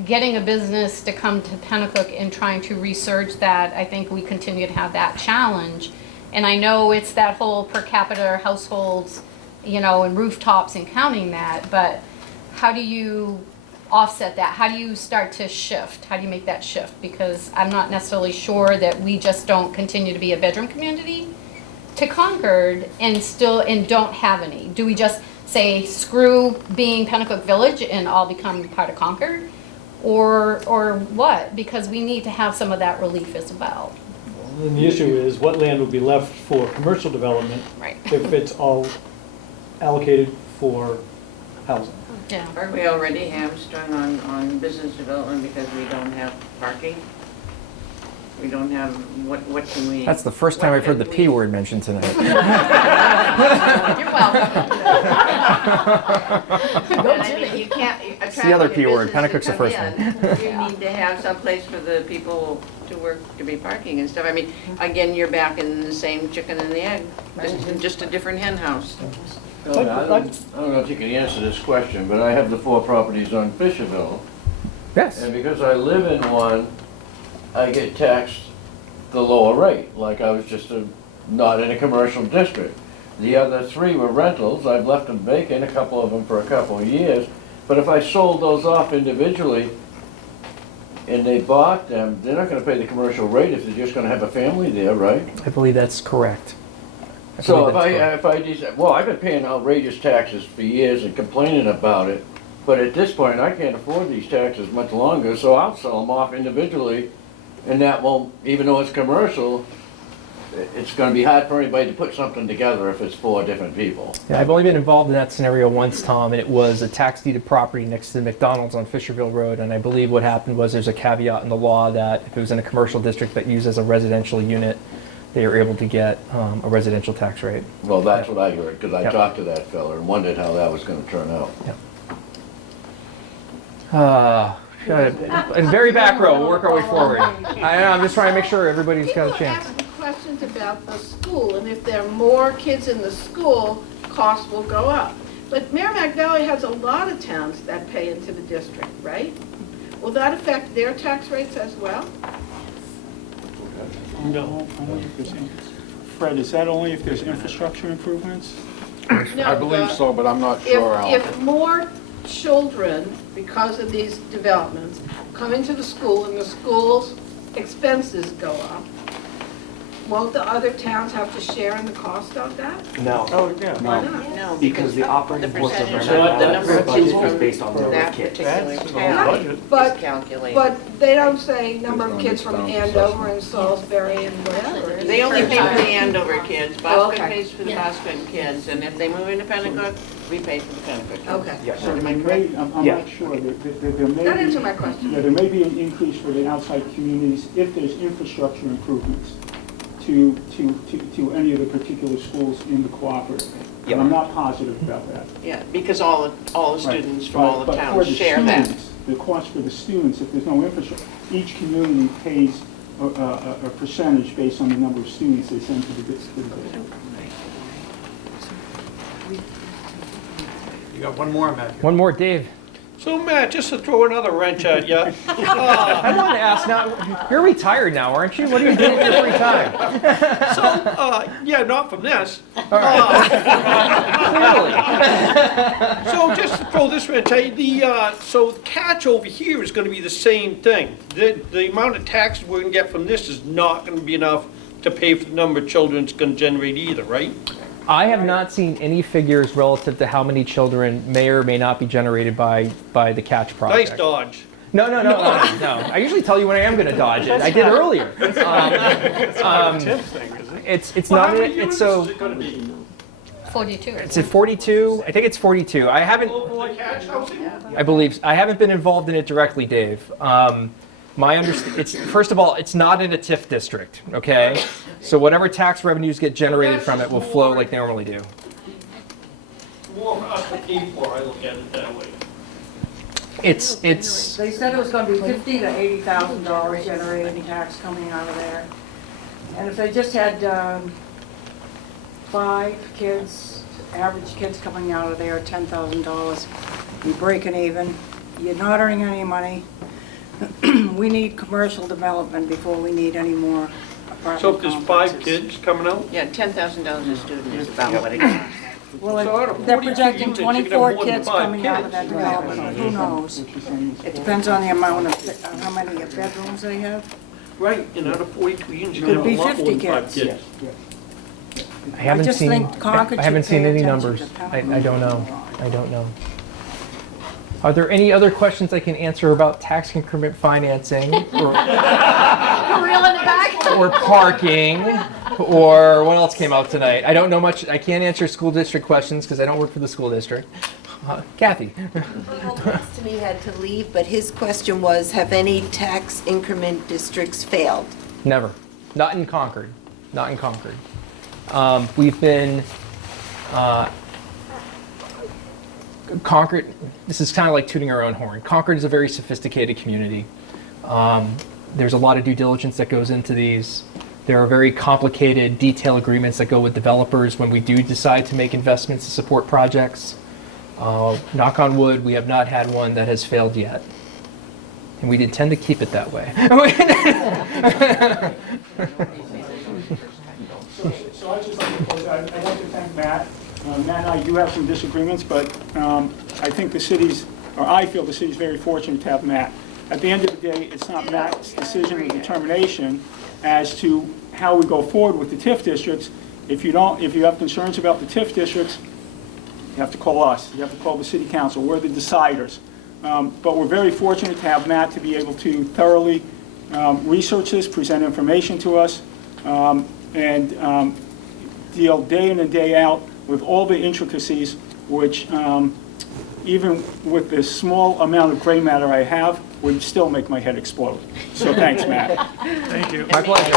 Getting a business to come to Penacook and trying to research that, I think we continue to have that challenge. And I know it's that whole per capita households, and rooftops and counting that, but how do you offset that? How do you start to shift? How do you make that shift? Because I'm not necessarily sure that we just don't continue to be a bedroom community to Concord and don't have any. Do we just say screw being Penacook Village and all become part of Concord? Or what? Because we need to have some of that relief as well. And the issue is what land would be left for commercial development Right. if it's all allocated for housing. Yeah. Are we already hamstrung on business development because we don't have parking? We don't have, what can we? That's the first time I've heard the P word mentioned tonight. You're welcome. And I mean, you can't attract the other a P word. business to Penacook's the come first in. You need to have some place for the people to work, to be parking and stuff. I mean, again, you're back in the same chicken and the egg, just a different hen house. I don't know if you can answer this question, but I have the 4 properties on Fisherville. Yes. And because I live in one, I get taxed the lower rate, like I was just not in a commercial district. The other 3 were rentals. I've left them vacant, a couple of them for a couple of years. But if I sold those off individually and they bought them, they're not going to pay the commercial rate if they're just going to have a family there, right? I believe that's correct. So if I decide, well, I've been paying outrageous taxes for years and complaining about it, but at this point, I can't afford these taxes much longer, so I'll sell them off individually, and that won't, even though it's commercial, it's gonna be hard for anybody to put something together if it's 4 different people. Yeah, I've only been involved in that scenario once, Tom, and it was a tax deeded property next to McDonald's on Fisherville Road, and I believe what happened was there's a caveat in the law that if it was in a commercial district that used as a residential unit, they were able to get a residential tax rate. Well, that's what I heard, because I Yep. talked to that fella and wondered how that was gonna turn out. In very back row, we'll work our way forward. I'm just trying to make sure everybody's got a chance. People ask questions about the school, and if there are more kids in the school, costs will go up. But Merrimack Valley has a lot of towns that pay into the district, right? Will that affect their tax rates as well? No. Fred, is that only if there's infrastructure improvements? I believe so, but I'm not If more children, because of these developments, come into the school and the school's expenses go up, won't the other towns have to share in the cost of that? No. Oh, yeah. Why not? No, Because the operating the force of percentage Merrimack of the Valley number of budget kids is from based on the number that of kids. particular That's town budget. But- is calculated. But they don't say number of kids from Andover and Salisbury and whatever. They only pay for the Andover kids, Boston okay. pays for the Boston kids, and if they move into Penacook, we pay for the Penacook kids. Okay. Yes. So Am I there correct? may, I'm Yeah. not sure, there may That be. answered my question. Yeah, there may be an increase for the outside communities if there's infrastructure improvements to any of the particular schools in the cooperative. But I'm not positive about that. Yeah, because all the students from all the But for towns the share that. students, the cost for the students, if there's no infrastructure, each community pays a percentage based on the number of students they send to the district. You got one more, Matt. One more, Dave. So Matt, just to throw another wrench at you, I want to ask now, you're retired now, aren't you? What are you doing with your free time? yeah, not from this. Clearly. So just to throw this wrench at you, so the catch over here is gonna be the same thing. The amount of taxes we're gonna get from this is not gonna be enough to pay for the number of children it's gonna generate either, right? I have not seen any figures relative to how many children may or may not be generated by the catch project. Nice dodge. No. I usually tell you when I am going to dodge it. I did earlier. It's not a TIF thing, is it? It's not. It's so. Is it gonna be? 42. It's at 42. I think it's 42. I haven't. Local catch housing? I believe I haven't been involved in it directly, Dave. My it's first of all, it's not in a TIF district, okay? So whatever tax revenues get generated from it will flow like they normally do. More for us to pay for, I look at it that way. It's They said it was gonna be $50,000 to $80,000 generating tax coming out of there. And if they just had 5 kids, average kids coming out of there, $10,000, you're breaking even, you're not earning any money. We need commercial development before we need any more apartment So if there's 5 complexes. kids coming out? Yeah, $10,000 a student is about what it costs. Well, So out of they're 42 projecting units, you can have 24 more than kids 5 coming out of that kids. development, but who knows? It depends on the amount of, how many bedrooms they have. Right, and out of 42 units, you Could can have be a lot more 50 than 5 kids. kids. I haven't just seen. think Concord I haven't should seen pay any attention numbers. to I don't know. I don't know. Are there any other questions I can answer about tax increment financing, or Reel in the back. or parking, or what else came out tonight? I don't know much. I can't answer school district questions because I don't work for the school district. Kathy. To me had to leave, but his question was, have any tax increment districts failed? Never. Not in Concord. Not in Concord. We've been Concord. This is kind of like tooting our own horn. Concord is a very sophisticated community. There's a lot of due diligence that goes into these. There are very complicated detail agreements that go with developers when we do decide to make investments to support projects. Knock on wood, we have not had one that has failed yet. And we intend to keep it that way. So I'd just like to close. I'd like to thank Matt. Matt and I do have some disagreements, but I think I feel the city's very fortunate to have Matt. At the end of the day, it's not Matt's decision or determination as to how we go forward with the TIF districts. If you have concerns about the TIF districts, you have to call us. You have to call the city council. We're the deciders. But we're very fortunate to have Matt to be able to thoroughly research this, present information to us, and deal day in and day out with all the intricacies, which even with the small amount of gray matter I have, would still make my head explode. So thanks, Matt. Thank you. My pleasure.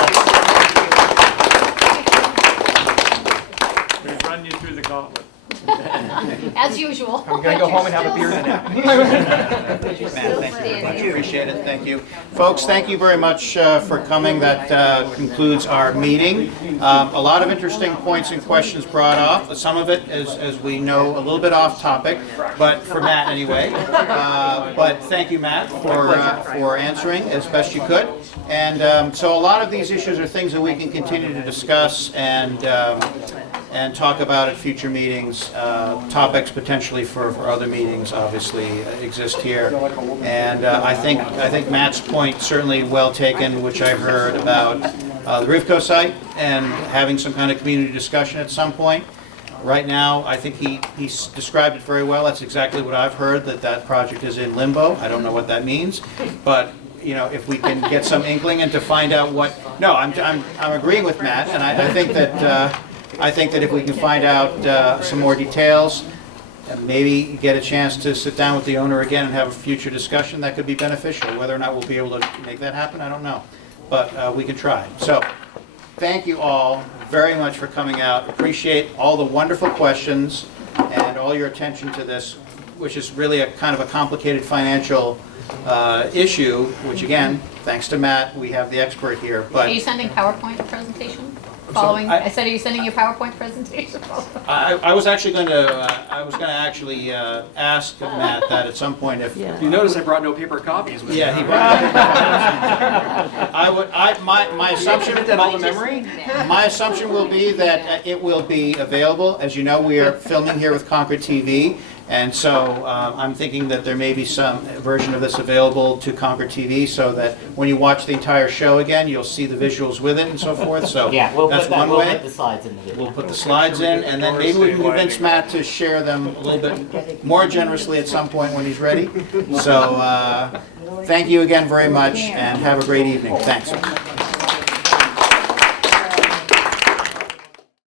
We've run you through the gauntlet. As usual. I'm going to go home and have a beer now. Matt, thank you very much. Appreciate it. Thank you. Folks, thank you very much for coming. That concludes our meeting. A lot of interesting points and questions brought off. Some of it, as we know, a little bit off topic, but for Matt anyway. But thank you, Matt, for answering as best you could. And so a lot of these issues are things that we can continue to discuss and talk about at future meetings. Topics potentially for other meetings obviously exist here. And I think Matt's point certainly well taken, which I heard about the Rivco site and having some kind of community discussion at some point. Right now, I think he described it very well. That's exactly what I've heard, that project is in limbo. I don't know what that means, but you know, if we can get some inkling and to find out what. No, I'm agreeing with Matt, and I think that if we can find out some more details, and maybe get a chance to sit down with the owner again and have a future discussion, that could be beneficial. Whether or not we'll be able to make that happen, I don't know, but we can try. So, thank you all very much for coming out. Appreciate all the wonderful questions and all your attention to this, which is really a kind of a complicated financial issue, which again, thanks to Matt, we have the expert here. Are But you sending PowerPoint presentation? Following, I said, are you sending your PowerPoint presentation? I was actually going to ask Matt that at some point if Yeah. notice I brought no paper copies with me. Yeah, he brought. My assumption. That all the memory? My assumption will be that it will be available. As you know, we are filming here with ConcordTV, and so I'm thinking that there may be some version of this available to ConcordTV, so that when you watch the entire show again, you'll see the visuals with it and so forth. So Yeah, we'll that's put that, one we'll way. put the slides in the video. We'll put the slides in, and then maybe we can convince Matt to share them a little bit more generously at some point when he's ready. So, thank you again very much, and have a great evening. Thanks.